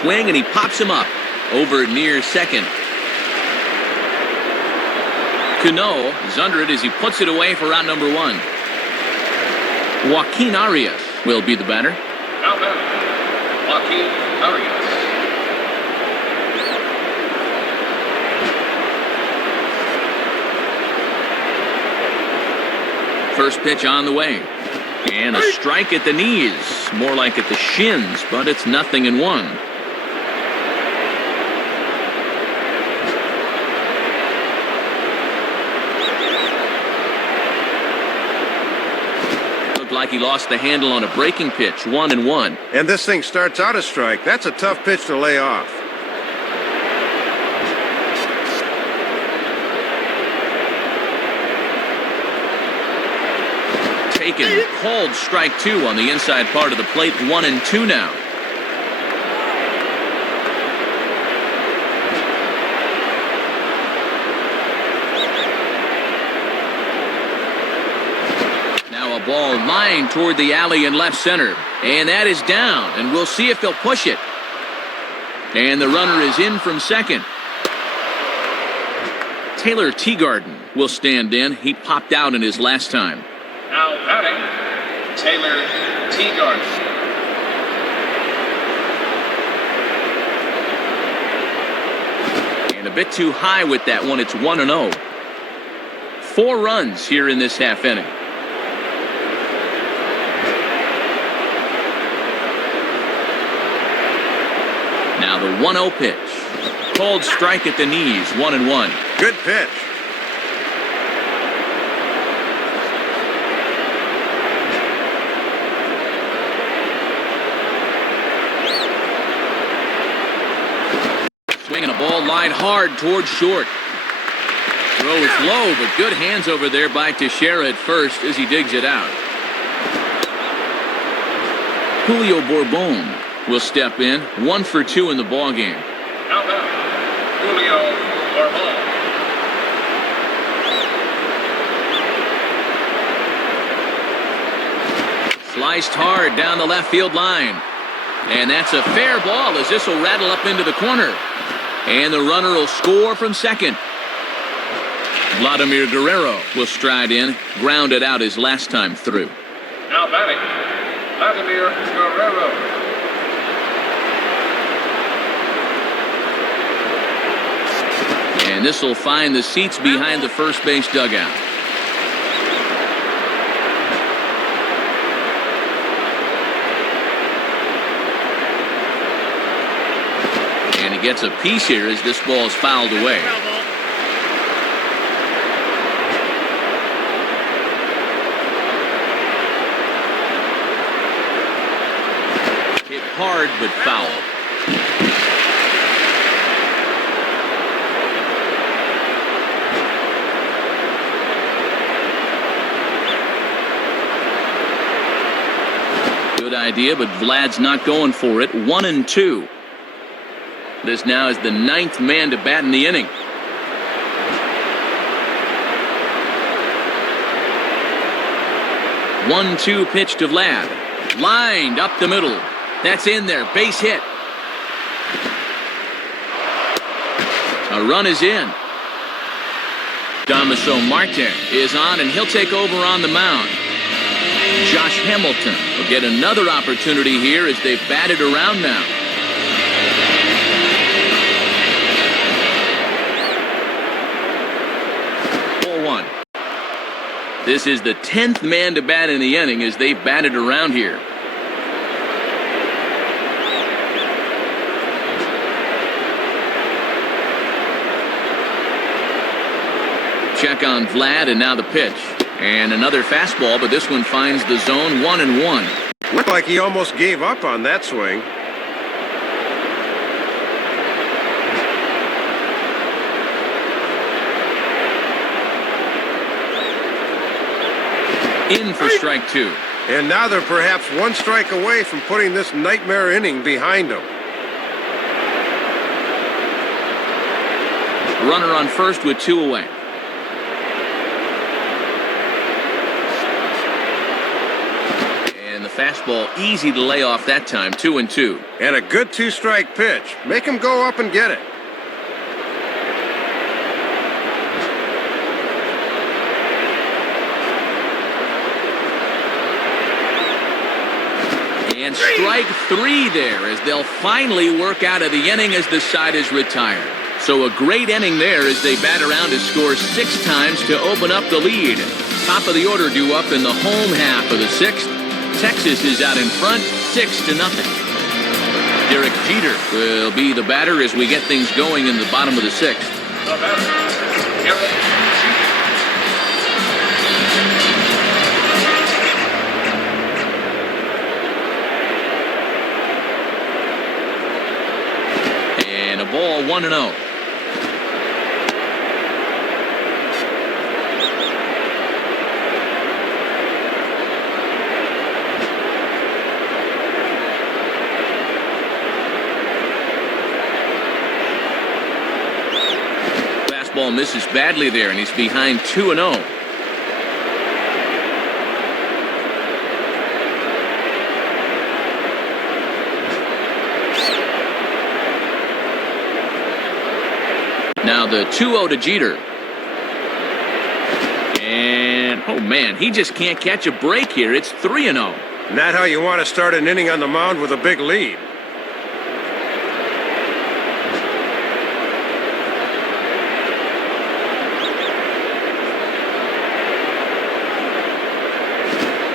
Swing, and he pops him up over near second. Cano is under it as he puts it away for round number 1. Joaquin Arias will be the batter. Now batting, Joaquin Arias. First pitch on the way. And a strike at the knees. More like at the shins, but it's 0-1. Like he lost the handle on a breaking pitch. 1-1. And this thing starts out a strike. That's a tough pitch to lay off. Taken. Called strike 2 on the inside part of the plate. 1-2 now. Ball lined toward the alley in left center. And that is down. And we'll see if they'll push it. And the runner is in from second. Taylor Teagarden will stand in. He popped out in his last time. Now batting, Taylor Teagarden. And a bit too high with that one. It's 1-0. 4 runs here in this half inning. Now the 1-0 pitch. Called strike at the knees, 1-1. Good pitch. Swinging a ball line hard towards short. Throw is low, but good hands over there by Teixeira at first as he digs it out. Julio Bourbon will step in, 1 for 2 in the ball game. Now batting, Julio Bourbon. Sliced hard down the left field line. And that's a fair ball as this will rattle up into the corner. And the runner will score from second. Vladimir Guerrero will stride in, grounded out his last time through. Now batting, Vladimir Guerrero. And this will find the seats behind the first base dugout. And he gets a piece here as this ball is fouled away. Hit hard but foul. Good idea, but Vlad's not going for it. 1-2. This now is the 9th man to bat in the inning. One-two pitch to Vlad. Lined up the middle. That's in there. Base hit. A run is in. Damaso Marte is on, and he'll take over on the mound. Josh Hamilton will get another opportunity here as they've batted around now. This is the 10th man to bat in the inning as they batted around here. Check on Vlad, and now the pitch. And another fastball, but this one finds the zone. 1-1. Looked like he almost gave up on that swing. In for strike two. And now they're perhaps one strike away from putting this nightmare inning behind them. Runner on first with 2 away. And the fastball easy to lay off that time. 2-2. And a good 2-strike pitch. Make him go up and get it. And strike 3 there as they'll finally work out of the inning as the side is retired. So a great inning there as they bat around to score 6 times to open up the lead. Top of the order due up in the home half of the 6th. Texas is out in front 6-0. Derek Jeter will be the batter as we get things going in the bottom of the 6th. The batter, Derek Jeter. And a ball. 1-0. Fastball misses badly there, and he's behind 2-0. Now the 2-0 to Jeter. And, oh man, he just can't catch a break here. It's 3-0. Not how you want to start an inning on the mound with a big lead.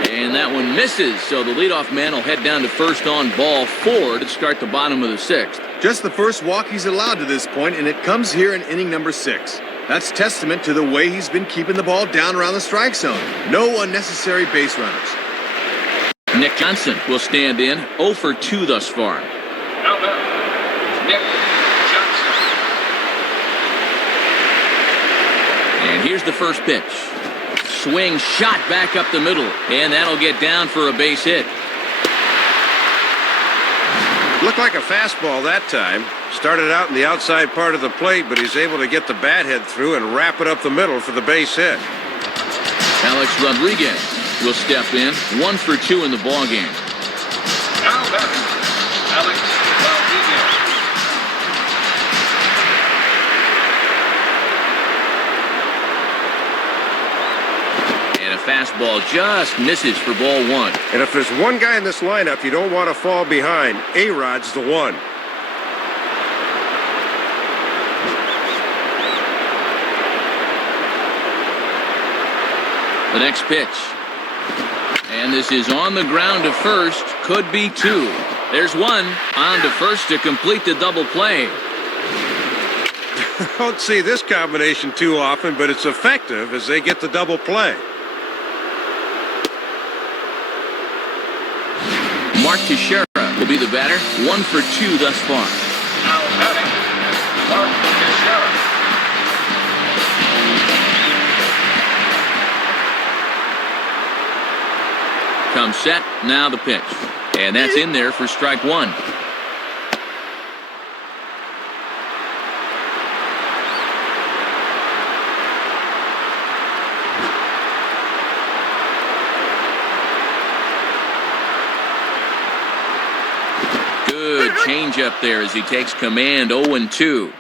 And that one misses, so the leadoff man will head down to first on ball 4 to start the bottom of the 6th. Just the first walk he's allowed to this point, and it comes here in inning number 6. That's testament to the way he's been keeping the ball down around the strike zone. No unnecessary base runners. Nick Johnson will stand in. 0 for 2 thus far. Now batter, Nick Johnson. And here's the first pitch. Swing shot back up the middle, and that'll get down for a base hit. Looked like a fastball that time. Started out in the outside part of the plate, but he's able to get the bat head through and wrap it up the middle for the base hit. Alex Rodriguez will step in. 1 for 2 in the ballgame. Now batter, Alex Rodriguez. And a fastball just misses for ball 1. And if there's one guy in this lineup you don't want to fall behind, A-Rod's the one. The next pitch. And this is on the ground to first. Could be 2. There's 1. On to first to complete the double play. Don't see this combination too often, but it's effective as they get the double play. Mark Teixeira will be the batter. 1 for 2 thus far. Now batting, Mark Teixeira. Comes set. Now the pitch. And that's in there for strike one. Good changeup there as he takes command. 0-2.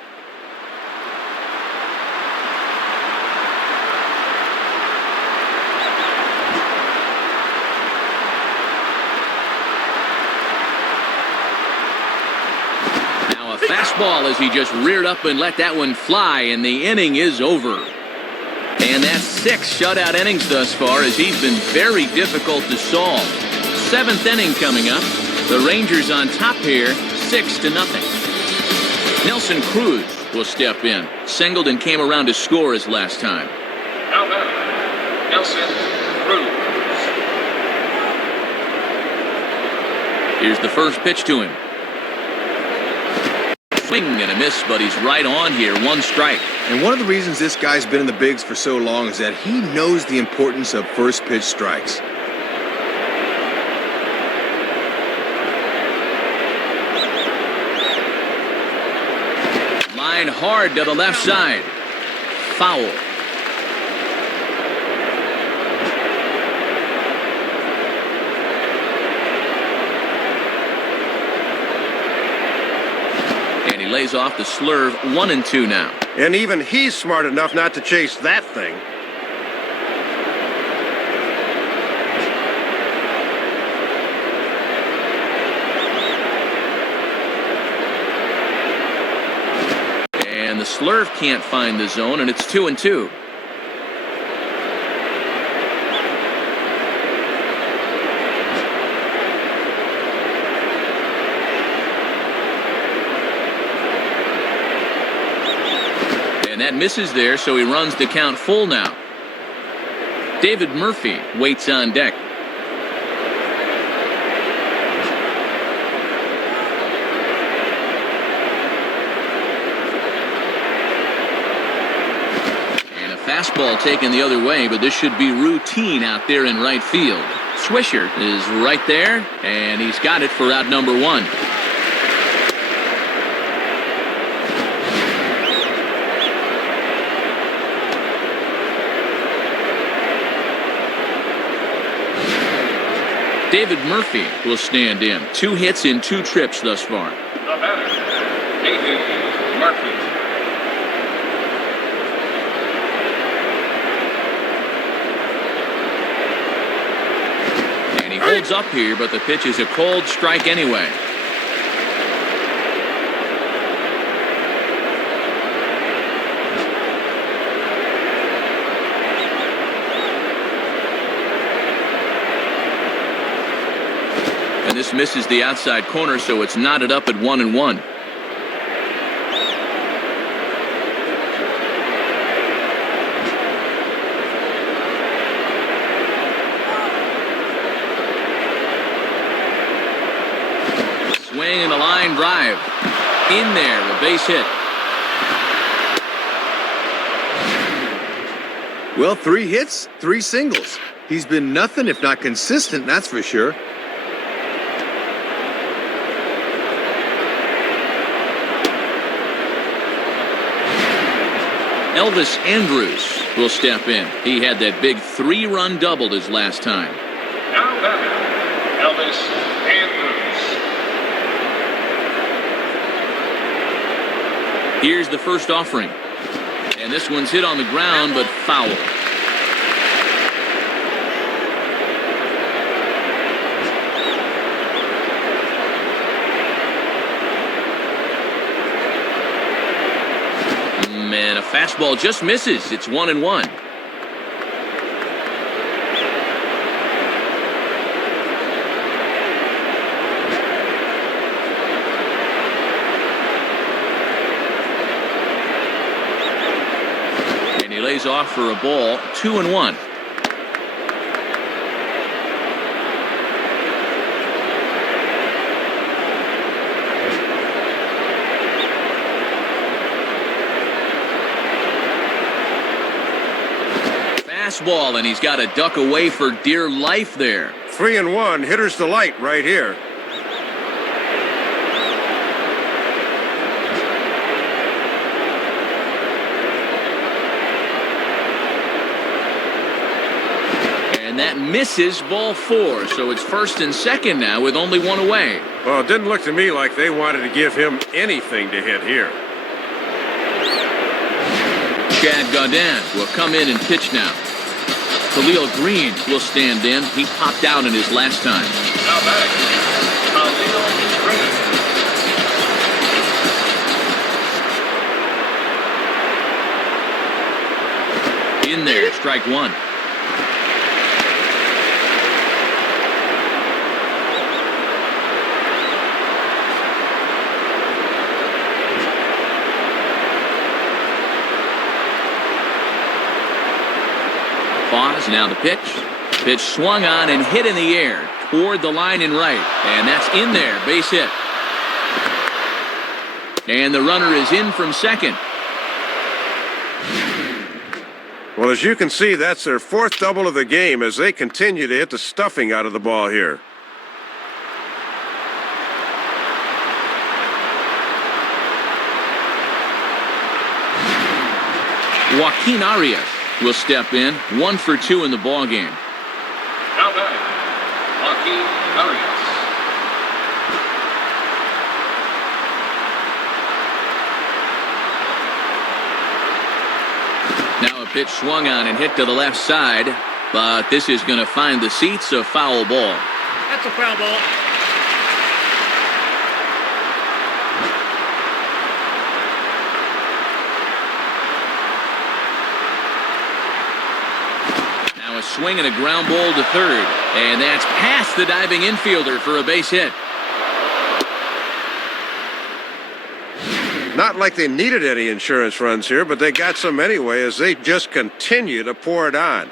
Fastball as he just reared up and let that one fly, and the inning is over. And that's 6 shutout innings thus far as he's been very difficult to solve. 7th inning coming up. The Rangers on top here, 6-0. Nelson Cruz will step in. Singled and came around to score his last time. Now batting, Nelson Cruz. Here's the first pitch to him. Swing and a miss, but he's right on here. 1 strike. And one of the reasons this guy's been in the bigs for so long is that he knows the importance of first pitch strikes. Line hard to the left side. Foul. Lays off the slurve. 1-2 now. And even he's smart enough not to chase that thing. And the slurve can't find the zone, and it's 2-2. And that misses there, so he runs the count full now. David Murphy waits on deck. And a fastball taken the other way, but this should be routine out there in right field. Swisher is right there, and he's got it for out number 1. David Murphy will stand in. 2 hits in 2 trips thus far. The batter, David Murphy. And he holds up here, but the pitch is a cold strike anyway. This misses the outside corner, so it's knotted up at 1-1. Swing and a line drive. In there, a base hit. Well, 3 hits, 3 singles. He's been nothing if not consistent, that's for sure. Elvis Andrus will step in. He had that big 3-run double his last time. Now batting, Elvis Andrus. Here's the first offering. And this one's hit on the ground, but foul. And a fastball just misses. It's 1-1. And he lays off for a ball. 2-1. Fastball, and he's got to duck away for dear life there. 3-1, hitter's delight right here. And that misses, ball 4. So it's first and second now with only one away. Well, it didn't look to me like they wanted to give him anything to hit here. Chad Gaudin will come in and pitch now. Khalil Green will stand in. He popped out in his last time. Now batting, Khalil Green. In there, strike 1. Pause, now the pitch. Pitch swung on and hit in the air toward the line and right. And that's in there, base hit. And the runner is in from second. Well, as you can see, that's their 4th double of the game as they continue to hit the stuffing out of the ball here. Joaquin Arias will step in, 1 for 2 in the ball game. Now batting, Joaquin Arias. Now a pitch swung on and hit to the left side, but this is going to find the seats, a foul ball. That's a foul ball. Now a swing and a ground ball to third, and that's past the diving infielder for a base hit. Not like they needed any insurance runs here, but they got some anyway as they just continue to pour it on.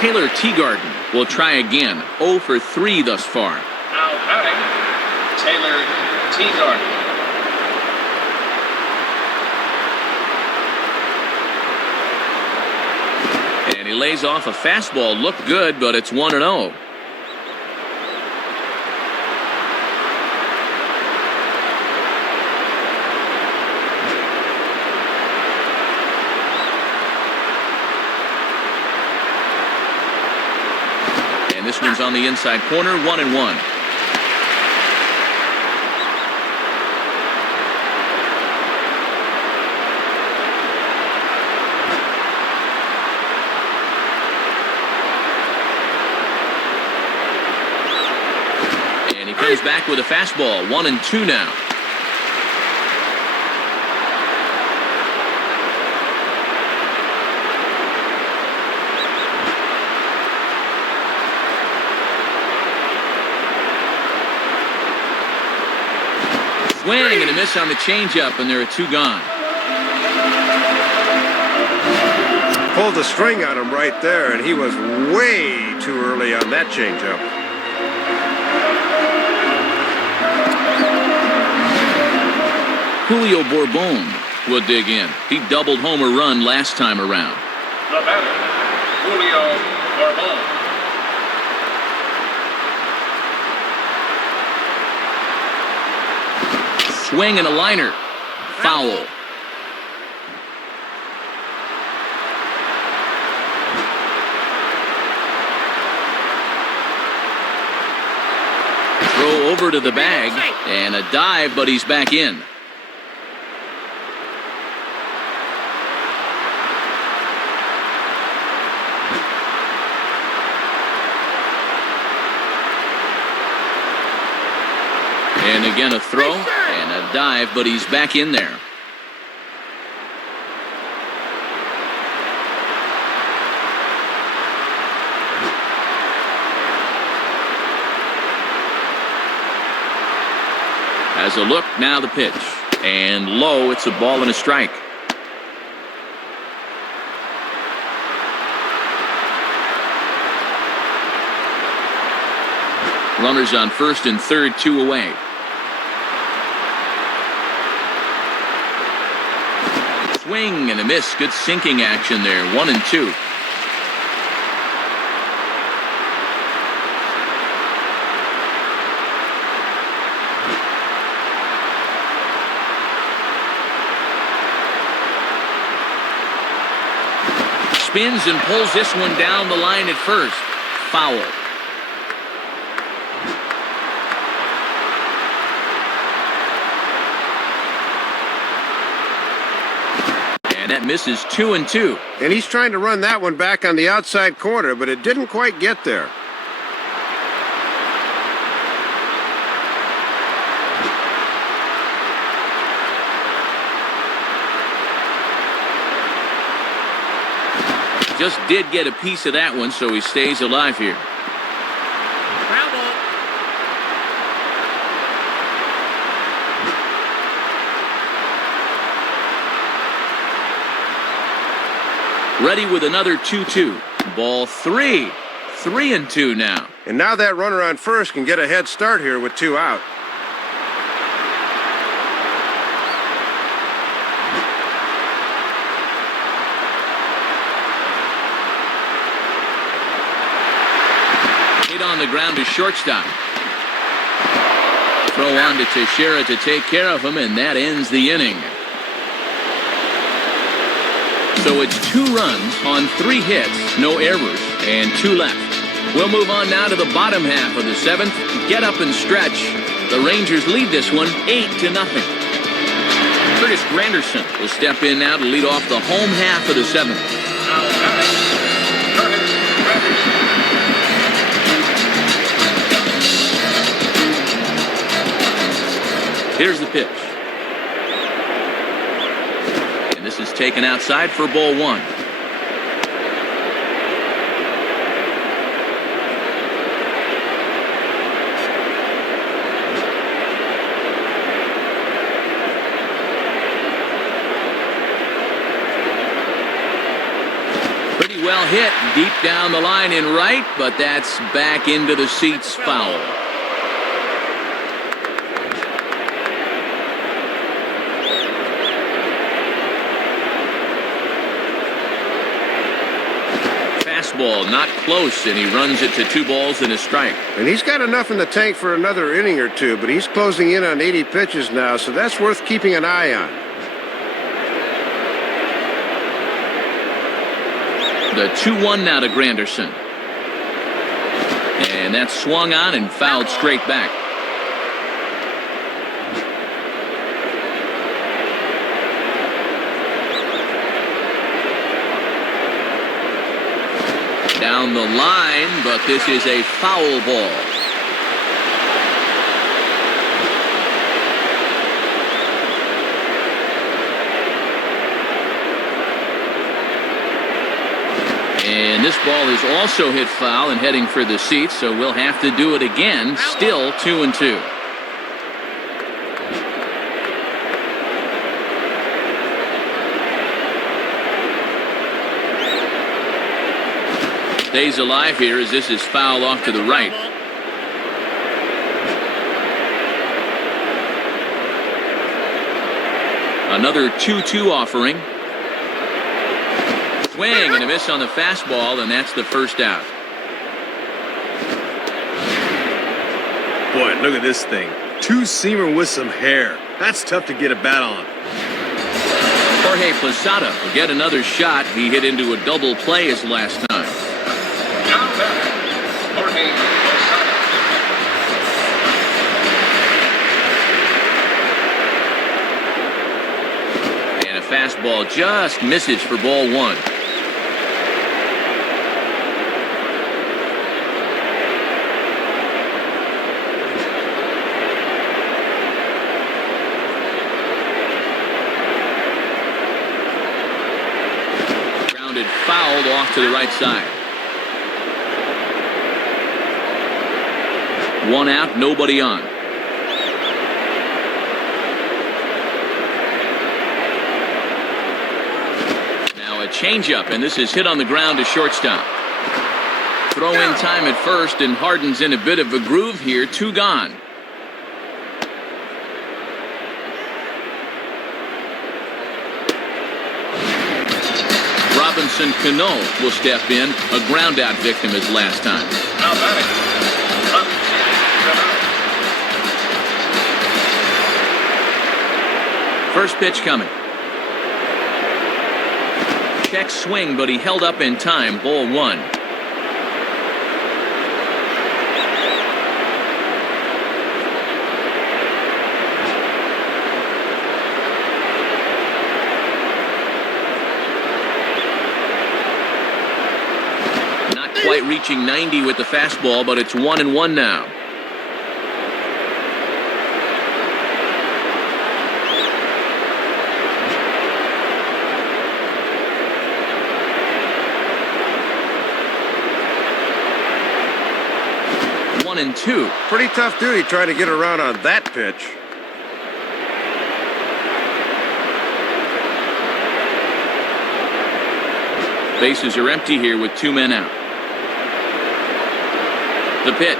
Taylor Teagarden will try again, 0 for 3 thus far. Now batting, Taylor Teagarden. And he lays off a fastball. Looked good, but it's 1-0. And this one's on the inside corner, 1-1. Comes back with a fastball, 1-2 now. Swing and a miss on the changeup, and there are 2 gone. Pulled the string on him right there, and he was way too early on that changeup. Julio Bourbon will dig in. He doubled homer run last time around. The batter, Julio Bourbon. Swing and a liner. Foul. Throw over to the bag and a dive, but he's back in. And again a throw and a dive, but he's back in there. Has a look, now the pitch. And low, it's a ball and a strike. Runners on first and third, 2 away. swing and a miss. Good sinking action there. 1-2. Spins and pulls this one down the line at first. Foul. And that misses 2-2. And he's trying to run that one back on the outside corner, but it didn't quite get there. Just did get a piece of that one, so he stays alive here. Ground ball. Ready with another 2-2. Ball 3. 3-2 now. And now that runner on first can get a head start here with 2 out. On the ground to shortstop. Throw on to Teixeira to take care of him, and that ends the inning. So it's 2 runs on 3 hits, no errors, and 2 left. We'll move on now to the bottom half of the 7th. Get up and stretch. The Rangers lead this one 8-0. Curtis Granderson will step in now to lead off the home half of the 7th. Here's the pitch. And this is taken outside for ball 1. Pretty well hit deep down the line in right, but that's back into the seats, foul. Fastball not close, and he runs it to 2 balls and a strike. And he's got enough in the tank for another inning or 2, but he's closing in on 80 pitches now, so that's worth keeping an eye on. The 2-1 now to Granderson. And that's swung on and fouled straight back. Down the line, but this is a foul ball. And this ball is also hit foul and heading for the seats, so we'll have to do it again. Still 2-2. Stays alive here as this is fouled off to the right. Another 2-2 offering. Swing and a miss on the fastball, and that's the first out. Boy, look at this thing. 2-seamer with some hair. That's tough to get a bat on. Jorge Posada will get another shot. He hit into a double play his last time. Now back, Jorge Posada. And a fastball just misses for ball 1. Grounded fouled off to the right side. 1 out, nobody on. Now a changeup, and this is hit on the ground to shortstop. Throw in time at first, and Harden's in a bit of a groove here. 2 gone. Robinson Cano will step in. A ground-out victim his last time. Now batting, Cano. First pitch coming. Check swing, but he held up in time. Ball one. Not quite reaching 90 with the fastball, but it's 1-1 now. One and two. Pretty tough duty trying to get around on that pitch. Bases are empty here with 2 men out. The pitch.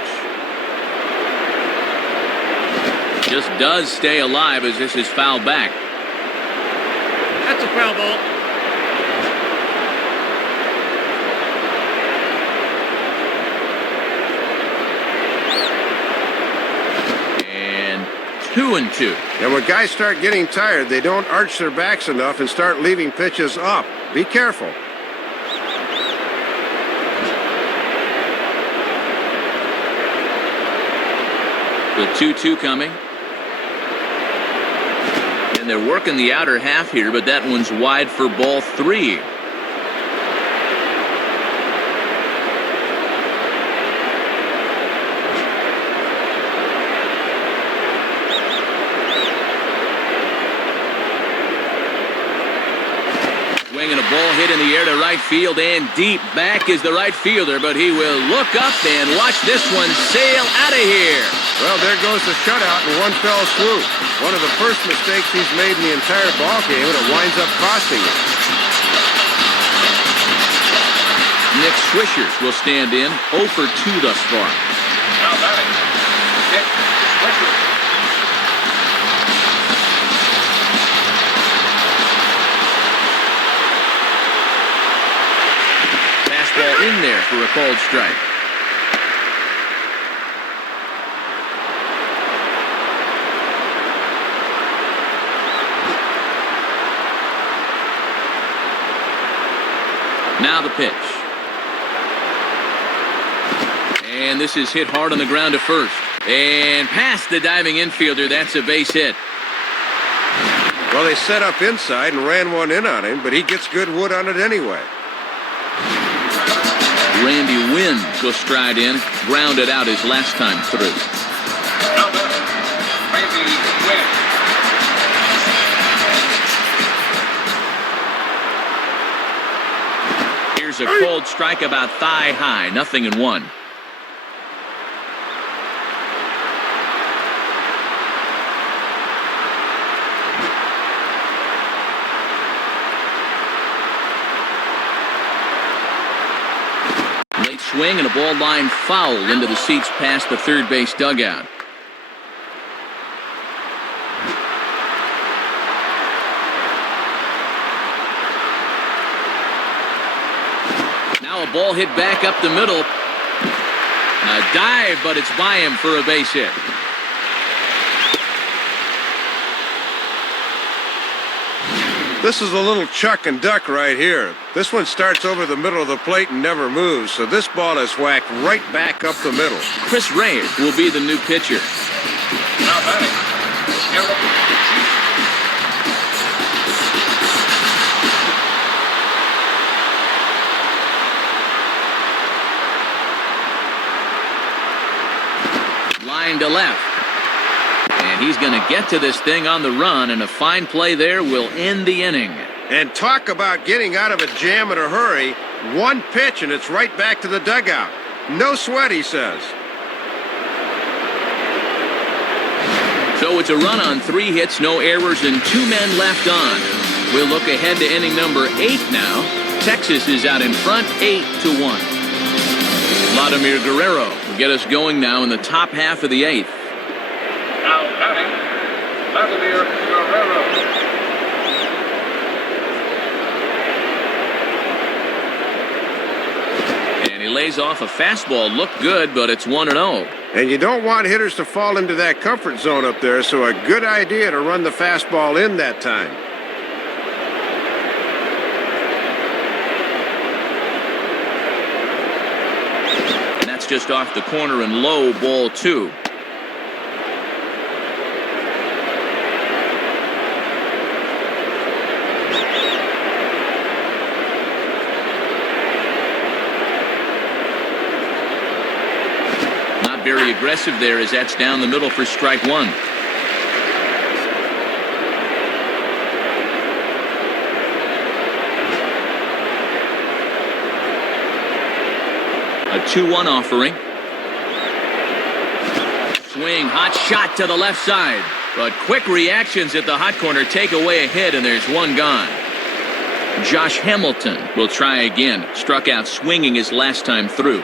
Just does stay alive as this is fouled back. That's a foul ball. And 2-2. And when guys start getting tired, they don't arch their backs enough and start leaving pitches up. Be careful. The 2-2 coming. And they're working the outer half here, but that one's wide for ball 3. Swinging a ball hit in the air to right field and deep. Back is the right fielder, but he will look up and watch this one sail out of here. Well, there goes the shutout in one fell swoop. One of the first mistakes he's made in the entire ball game, and it winds up costing him. Nick Swisher will stand in, 0 for 2 thus far. Now batting, Nick Swisher. Fastball in there for a called strike. Now the pitch. And this is hit hard on the ground to first. And past the diving infielder, that's a base hit. Well, they set up inside and ran one in on him, but he gets good wood on it anyway. Randy Wynn will stride in, grounded out his last time through. Now batting, Randy Wynn. Here's a cold strike about thigh high, 0-1. Late swing and a ball line foul into the seats past the third base dugout. Now a ball hit back up the middle. A dive, but it's by him for a base hit. This is a little chuck and duck right here. This one starts over the middle of the plate and never moves, so this ball is whacked right back up the middle. Chris Ray will be the new pitcher. Now batting, Eric. Line to left. And he's going to get to this thing on the run, and a fine play there will end the inning. And talk about getting out of a jam in a hurry. One pitch and it's right back to the dugout. No sweat, he says. So it's a run on 3 hits, no errors, and 2 men left on. We'll look ahead to inning number 8 now. Texas is out in front, 8-1. Vladimir Guerrero will get us going now in the top half of the 8th. Now batting, Vladimir Guerrero. he lays off a fastball. Looked good, but it's 1-0. And you don't want hitters to fall into that comfort zone up there, so a good idea to run the fastball in that time. And that's just off the corner and low, ball 2. Very aggressive there as that's down the middle for strike 1. A 2-1 offering. Swing, hot shot to the left side. But quick reactions at the hot corner take away a hit, and there's one gone. Josh Hamilton will try again. Struck out swinging his last time through.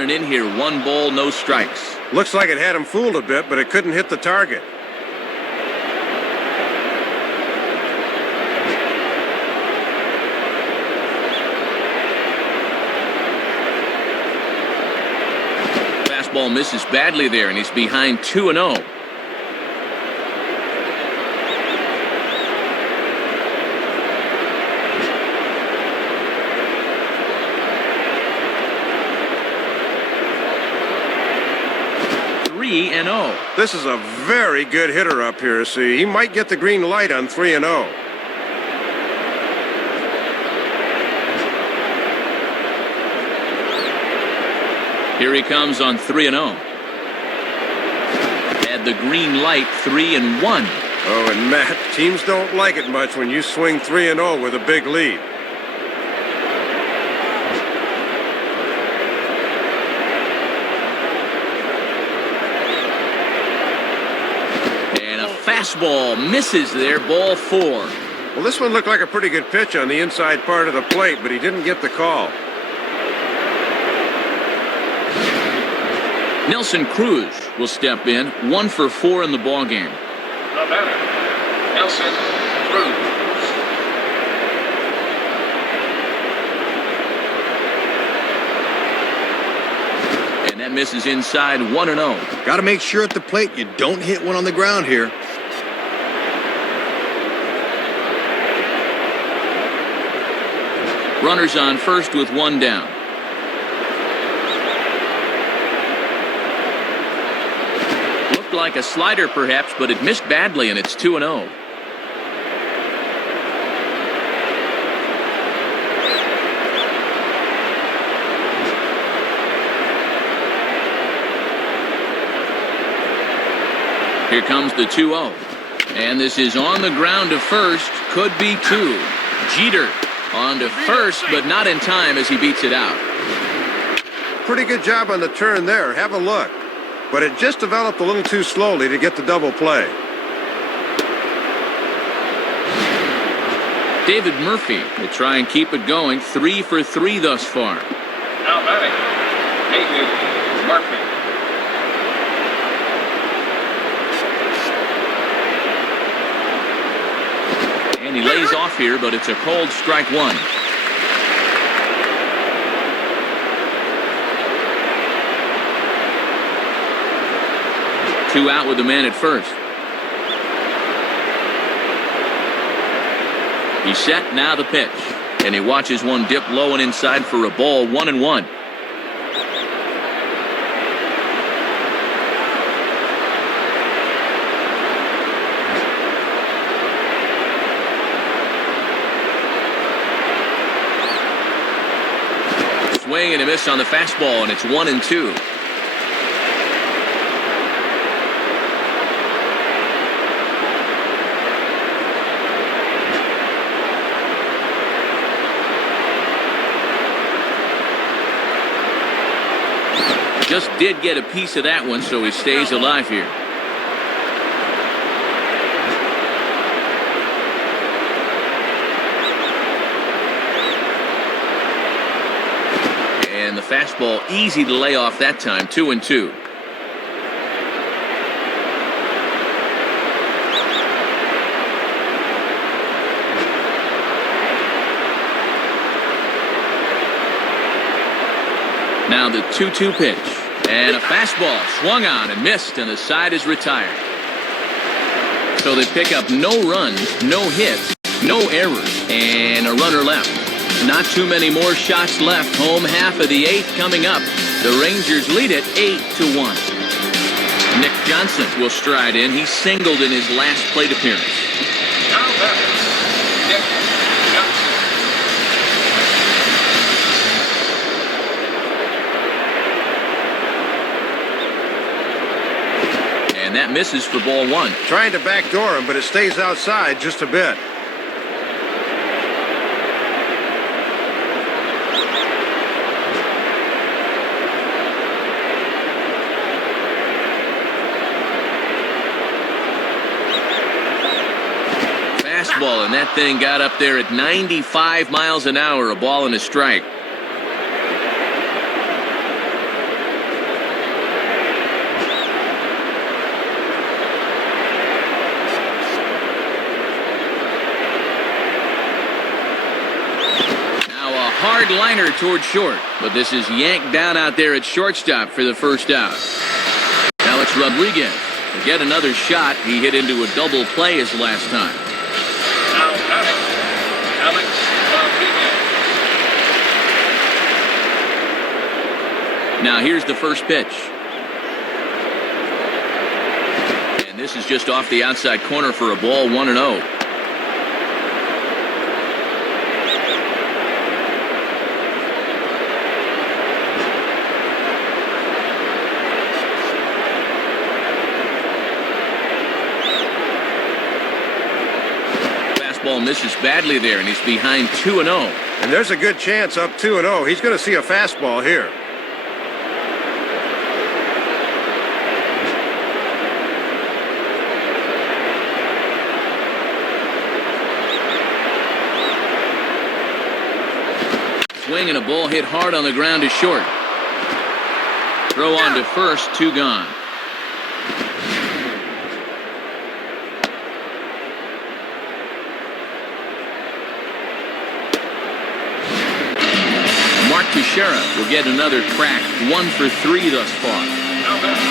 And in here, 1 ball, no strikes. Looks like it had him fooled a bit, but it couldn't hit the target. Fastball misses badly there, and he's behind 2-0. This is a very good hitter up here, see. He might get the green light on 3-0. Here he comes on 3-0. Had the green light, 3-1. Oh, and Matt, teams don't like it much when you swing 3-0 with a big lead. Fastball misses there, ball 4. Well, this one looked like a pretty good pitch on the inside part of the plate, but he didn't get the call. Nelson Cruz will step in, 1 for 4 in the ballgame. The batter, Nelson Cruz. And that misses inside, 1-0. Got to make sure at the plate you don't hit one on the ground here. Runners on first with 1 down. Looked like a slider perhaps, but it missed badly, and it's 2-0. Here comes the 2-0. And this is on the ground to first. Could be 2. Jeter on to first, but not in time as he beats it out. Pretty good job on the turn there. Have a look. But it just developed a little too slowly to get the double play. David Murphy will try and keep it going. 3 for 3 thus far. Now batting, David Murphy. And he lays off here, but it's a cold strike 1. Two out with the man at first. He's set, now the pitch. And he watches one dip low and inside for a ball, 1-1. Swing and a miss on the fastball, and it's 1-2. Just did get a piece of that one, so he stays alive here. And the fastball easy to lay off that time, 2-2. Now the 2-2 pitch. And a fastball swung on and missed, and the side is retired. So they pick up no runs, no hits, no errors, and a runner left. Not too many more shots left. Home half of the 8th coming up. The Rangers lead it 8-1. Nick Johnson will stride in. He singled in his last plate appearance. Now batter, Nick Johnson. And that misses for ball 1. Trying to backdoor him, but it stays outside just a bit. Fastball, and that thing got up there at 95 miles an hour, a ball and a strike. Hard liner toward short, but this is yanked down out there at shortstop for the first out. Alex Rodriguez to get another shot. He hit into a double play his last time. Now batting, Alex Rodriguez. Now here's the first pitch. And this is just off the outside corner for a ball, 1-0. Ball misses badly there, and he's behind 2-0. And there's a good chance up 2-0. He's going to see a fastball here. Swing and a ball hit hard on the ground to short. Throw on to first, 2 gone. Teixeira will get another crack, 1 for 3 thus far. Now batting,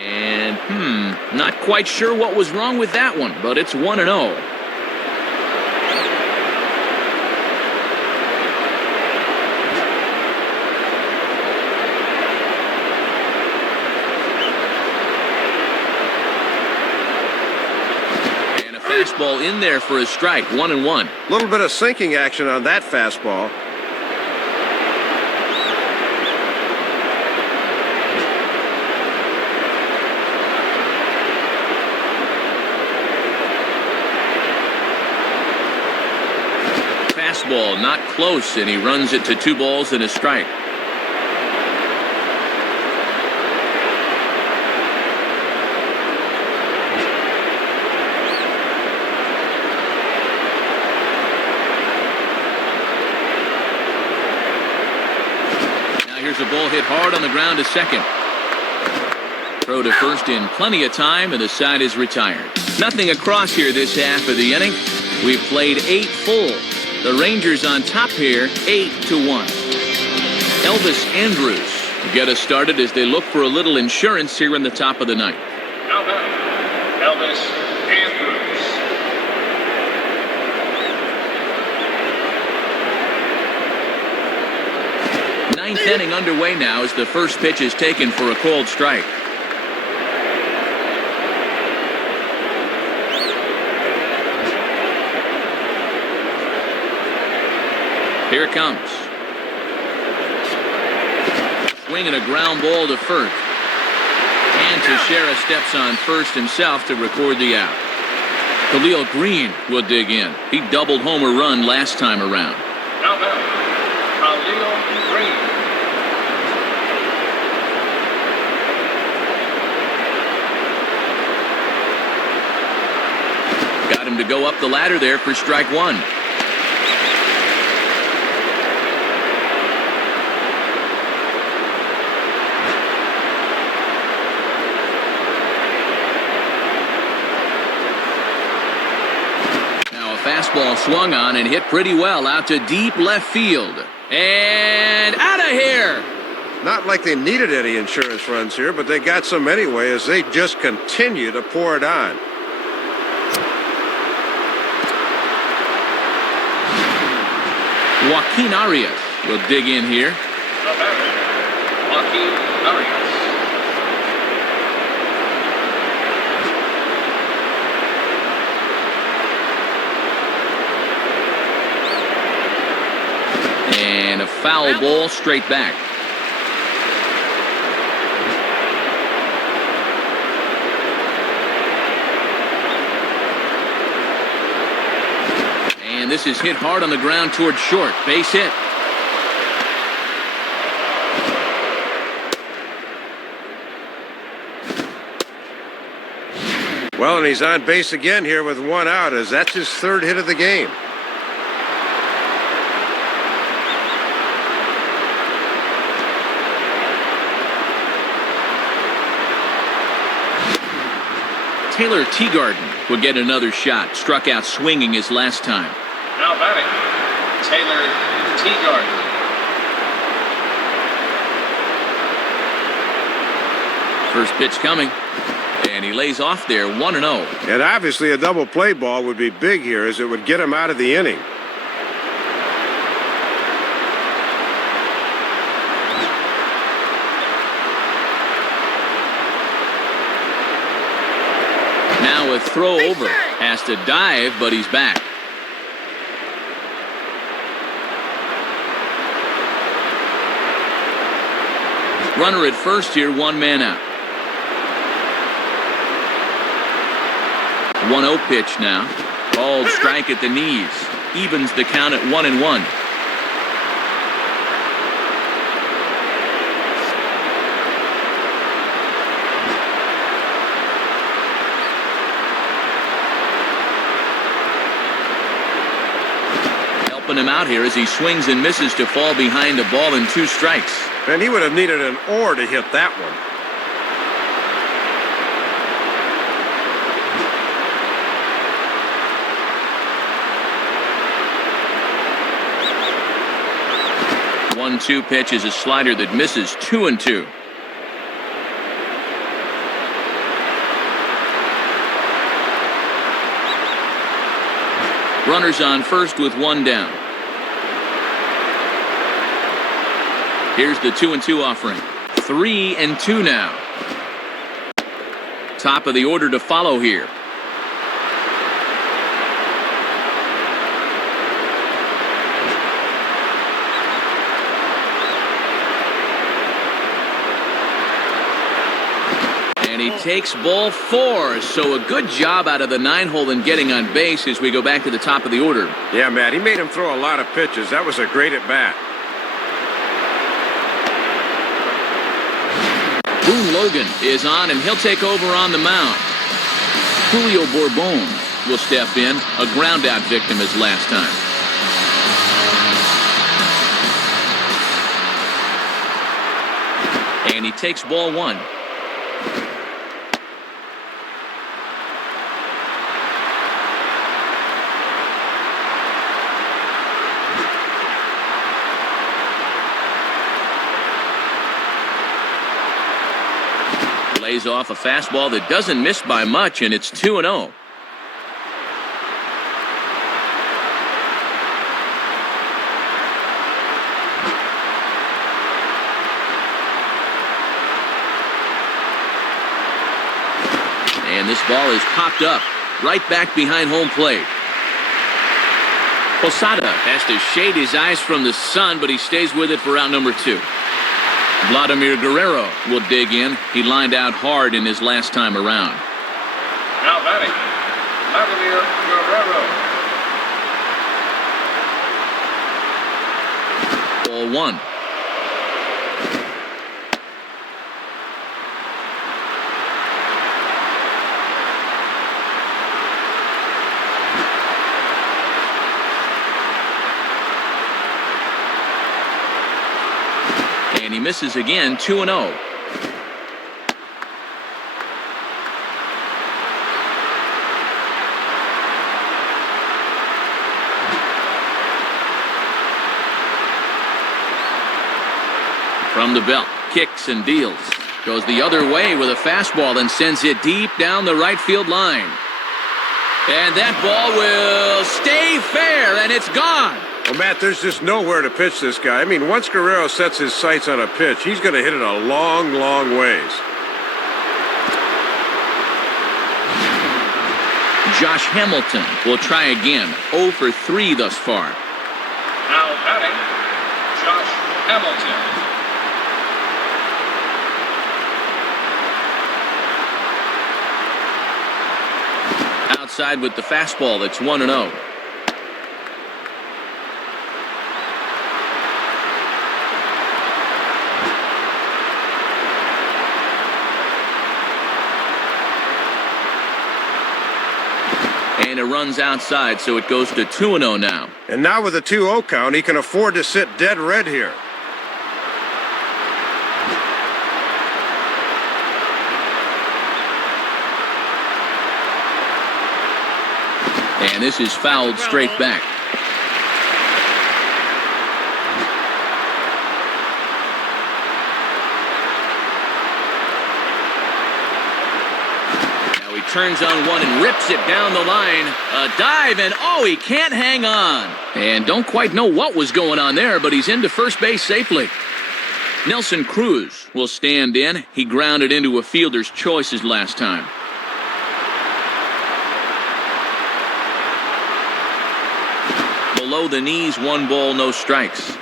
And, not quite sure what was wrong with that one, but it's 1-0. Fastball in there for a strike, 1-1. A little bit of sinking action on that fastball. Fastball not close, and he runs it to 2 balls and a strike. Here's a ball hit hard on the ground to second. Throw to first in plenty of time, and the side is retired. Nothing across here this half of the inning. We've played 8 full. The Rangers on top here, 8-1. Elvis Andrus get us started as they look for a little insurance here in the top of the ninth. now batting, Elvis Andrus. Ninth inning underway now as the first pitch is taken for a called strike. Here it comes. Swinging a ground ball to first. And Teixeira steps on first himself to record the out. Khalil Green will dig in. He doubled homer run last time around. Now batting, Khalil Green. Got him to go up the ladder there for strike one. Fastball swung on and hit pretty well out to deep left field. And out of here! Not like they needed any insurance runs here, but they got some anyway as they just continue to pour it on. Joaquin Arias will dig in here. The batter, Joaquin Arias. And a foul ball straight back. And this is hit hard on the ground toward short. Base hit. Well, and he's on base again here with one out as that's his third hit of the game. Taylor Teagarden will get another shot. Struck out swinging his last time. Now batting, Taylor Teagarden. First pitch coming. And he lays off there 1-0. And obviously a double play ball would be big here as it would get him out of the inning. Now a throw over. Has to dive, but he's back. Runner at first here, one man out. 1-0 pitch now. Called strike at the knees. Evens the count at 1-1. Helping him out here as he swings and misses to fall behind a ball and 2 strikes. And he would have needed an oar to hit that one. One-two pitch is a slider that misses 2-2. Runners on first with one down. Here's the 2-2 offering. 3-2 now. Top of the order to follow here. And he takes ball 4, so a good job out of the 9-hole in getting on base as we go back to the top of the order. Yeah, Matt, he made him throw a lot of pitches. That was a great at-bat. Boone Logan is on, and he'll take over on the mound. Julio Bourbon will step in, a ground-out victim as last time. And he takes ball 1. Lays off a fastball that doesn't miss by much, and it's 2-0. And this ball is popped up right back behind home plate. Posada has to shade his eyes from the sun, but he stays with it for out number 2. Vladimir Guerrero will dig in. He lined out hard in his last time around. Now batting, Vladimir Guerrero. Ball 1. And he misses again, 2-0. From the belt, kicks and deals. Goes the other way with a fastball and sends it deep down the right field line. And that ball will stay fair, and it's gone. Well, Matt, there's just nowhere to pitch this guy. I mean, once Guerrero sets his sights on a pitch, he's going to hit it a long, long ways. Josh Hamilton will try again. 0 for 3 thus far. Now batting, Josh Hamilton. Outside with the fastball, that's 1-0. And it runs outside, so it goes to 2-0 now. And now with a 2-0 count, he can afford to sit dead red here. And this is fouled straight back. Now he turns on one and rips it down the line. A dive, and oh, he can't hang on. And don't quite know what was going on there, but he's into first base safely. Nelson Cruz will stand in. He grounded into a fielder's choices last time. Below the knees, 1 ball, no strikes.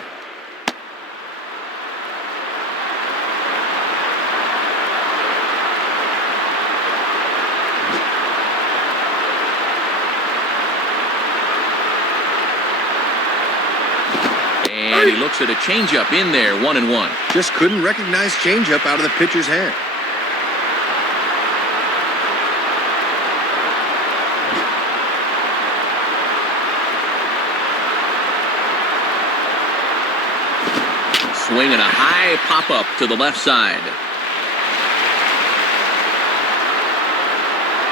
And he looks at a changeup in there, 1-1. Just couldn't recognize changeup out of the pitcher's hand. Swinging a high pop-up to the left side.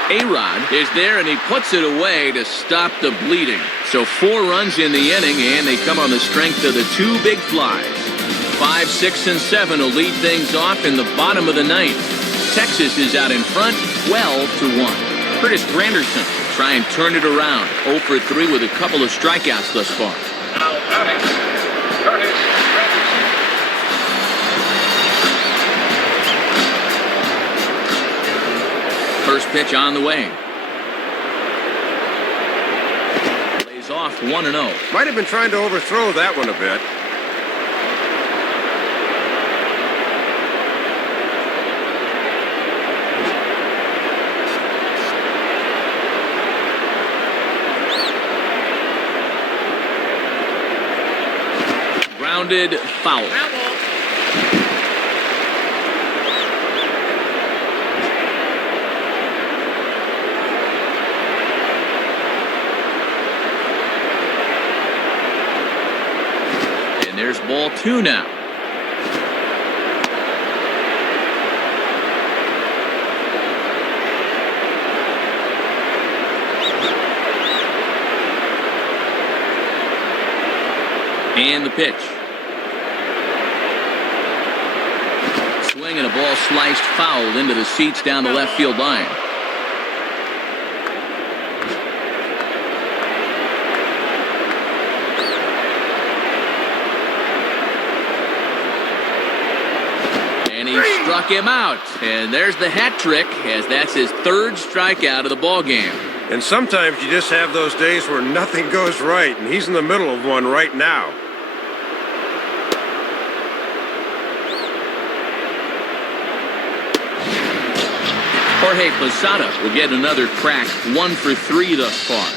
A-Rod is there, and he puts it away to stop the bleeding. So 4 runs in the inning, and they come on the strength of the 2 big flies. 5, 6, and 7 will lead things off in the bottom of the 9th. Texas is out in front, 12-1. Curtis Granderson try and turn it around. 0 for 3 with a couple of strikeouts thus far. Now batting, Curtis Granderson. First pitch on the way. Lays off 1-0. Might have been trying to overthrow that one a bit. Grounded foul. There's ball 2 now. And the pitch. Swing and a ball sliced foul into the seats down the left field line. Struck him out, and there's the hat trick, as that's his 3rd strikeout of the ball game. And sometimes you just have those days where nothing goes right, and he's in the middle of one right now. Jorge Posada will get another crack, 1 for 3 thus far.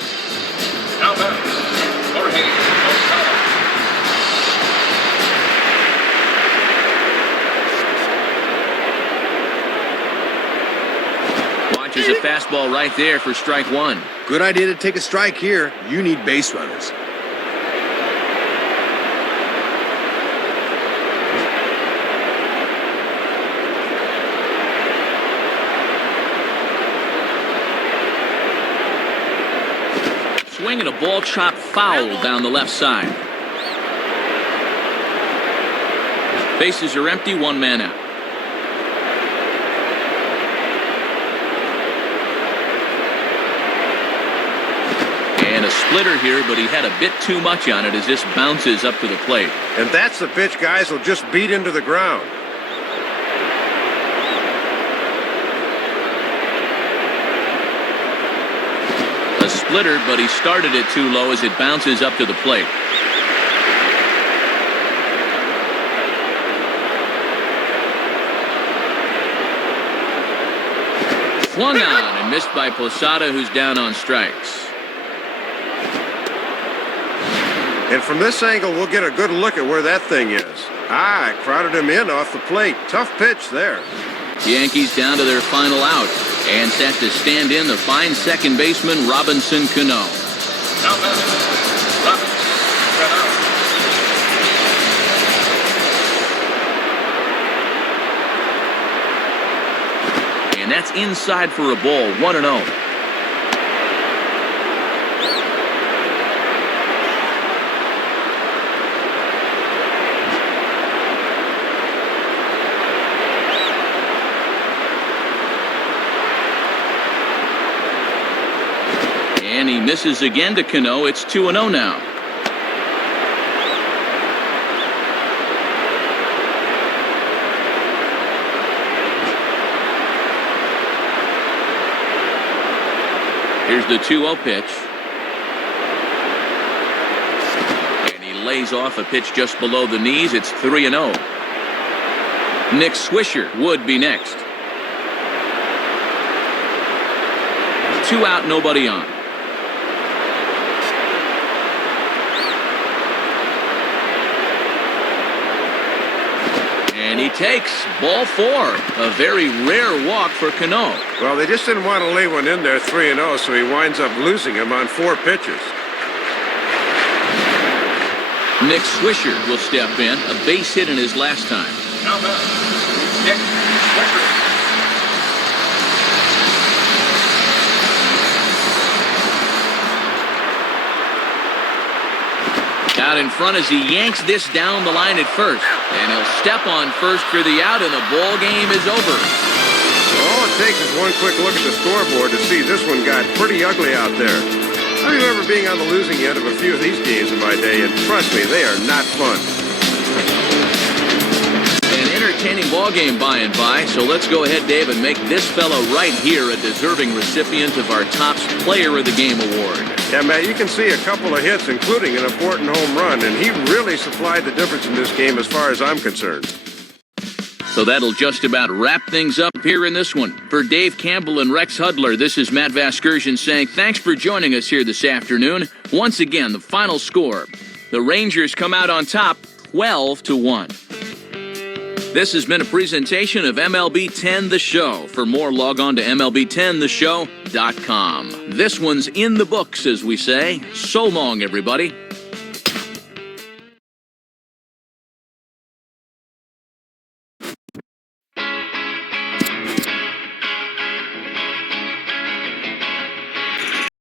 Now batting, Jorge Posada. Watches a fastball right there for strike 1. Good idea to take a strike here. You need base runners. Swinging a ball chopped foul down the left side. Bases are empty, one man out. And a splitter here, but he had a bit too much on it as this bounces up to the plate. And that's the pitch guys will just beat into the ground. A splitter, but he started it too low as it bounces up to the plate. Swung on and missed by Posada, who's down on strikes. And from this angle, we'll get a good look at where that thing is. Ah, crowded him in off the plate. Tough pitch there. Yankees down to their final out. And set to stand in the fine second baseman, Robinson Cano. Now batting, Robinson Cano. And that's inside for a ball, 1-0. And he misses again to Cano. It's 2-0 now. Here's the 2-0 pitch. And he lays off a pitch just below the knees. It's 3-0. Nick Swisher would be next. 2 out, nobody on. And he takes ball 4. A very rare walk for Cano. Well, they just didn't want to leave one in there 3-0, so he winds up losing him on 4 pitches. Nick Swisher will step in. A base hit in his last time. Now batting, Nick Swisher. Out in front as he yanks this down the line at first. And he'll step on first for the out, and the ball game is over. All it takes is one quick look at the scoreboard to see this one got pretty ugly out there. I remember being on the losing end of a few of these games in my day, and trust me, they are not fun. An entertaining ball game by and by, so let's go ahead, Dave, and make this fellow right here a deserving recipient of our Topps Player of the Game award. Yeah, Matt, you can see a couple of hits, including an important home run, and he really supplied the difference in this game as far as I'm concerned. So that'll just about wrap things up here in this one. For Dave Campbell and Rex Hudler, this is Matt Vasgersian saying thanks for joining us here this afternoon. Once again, the final score. The Rangers come out on top, 12-1. This has been a presentation of MLB 10 The Show. For more, log on to MLB10theshow.com. This one's in the books, as we say. So long, everybody.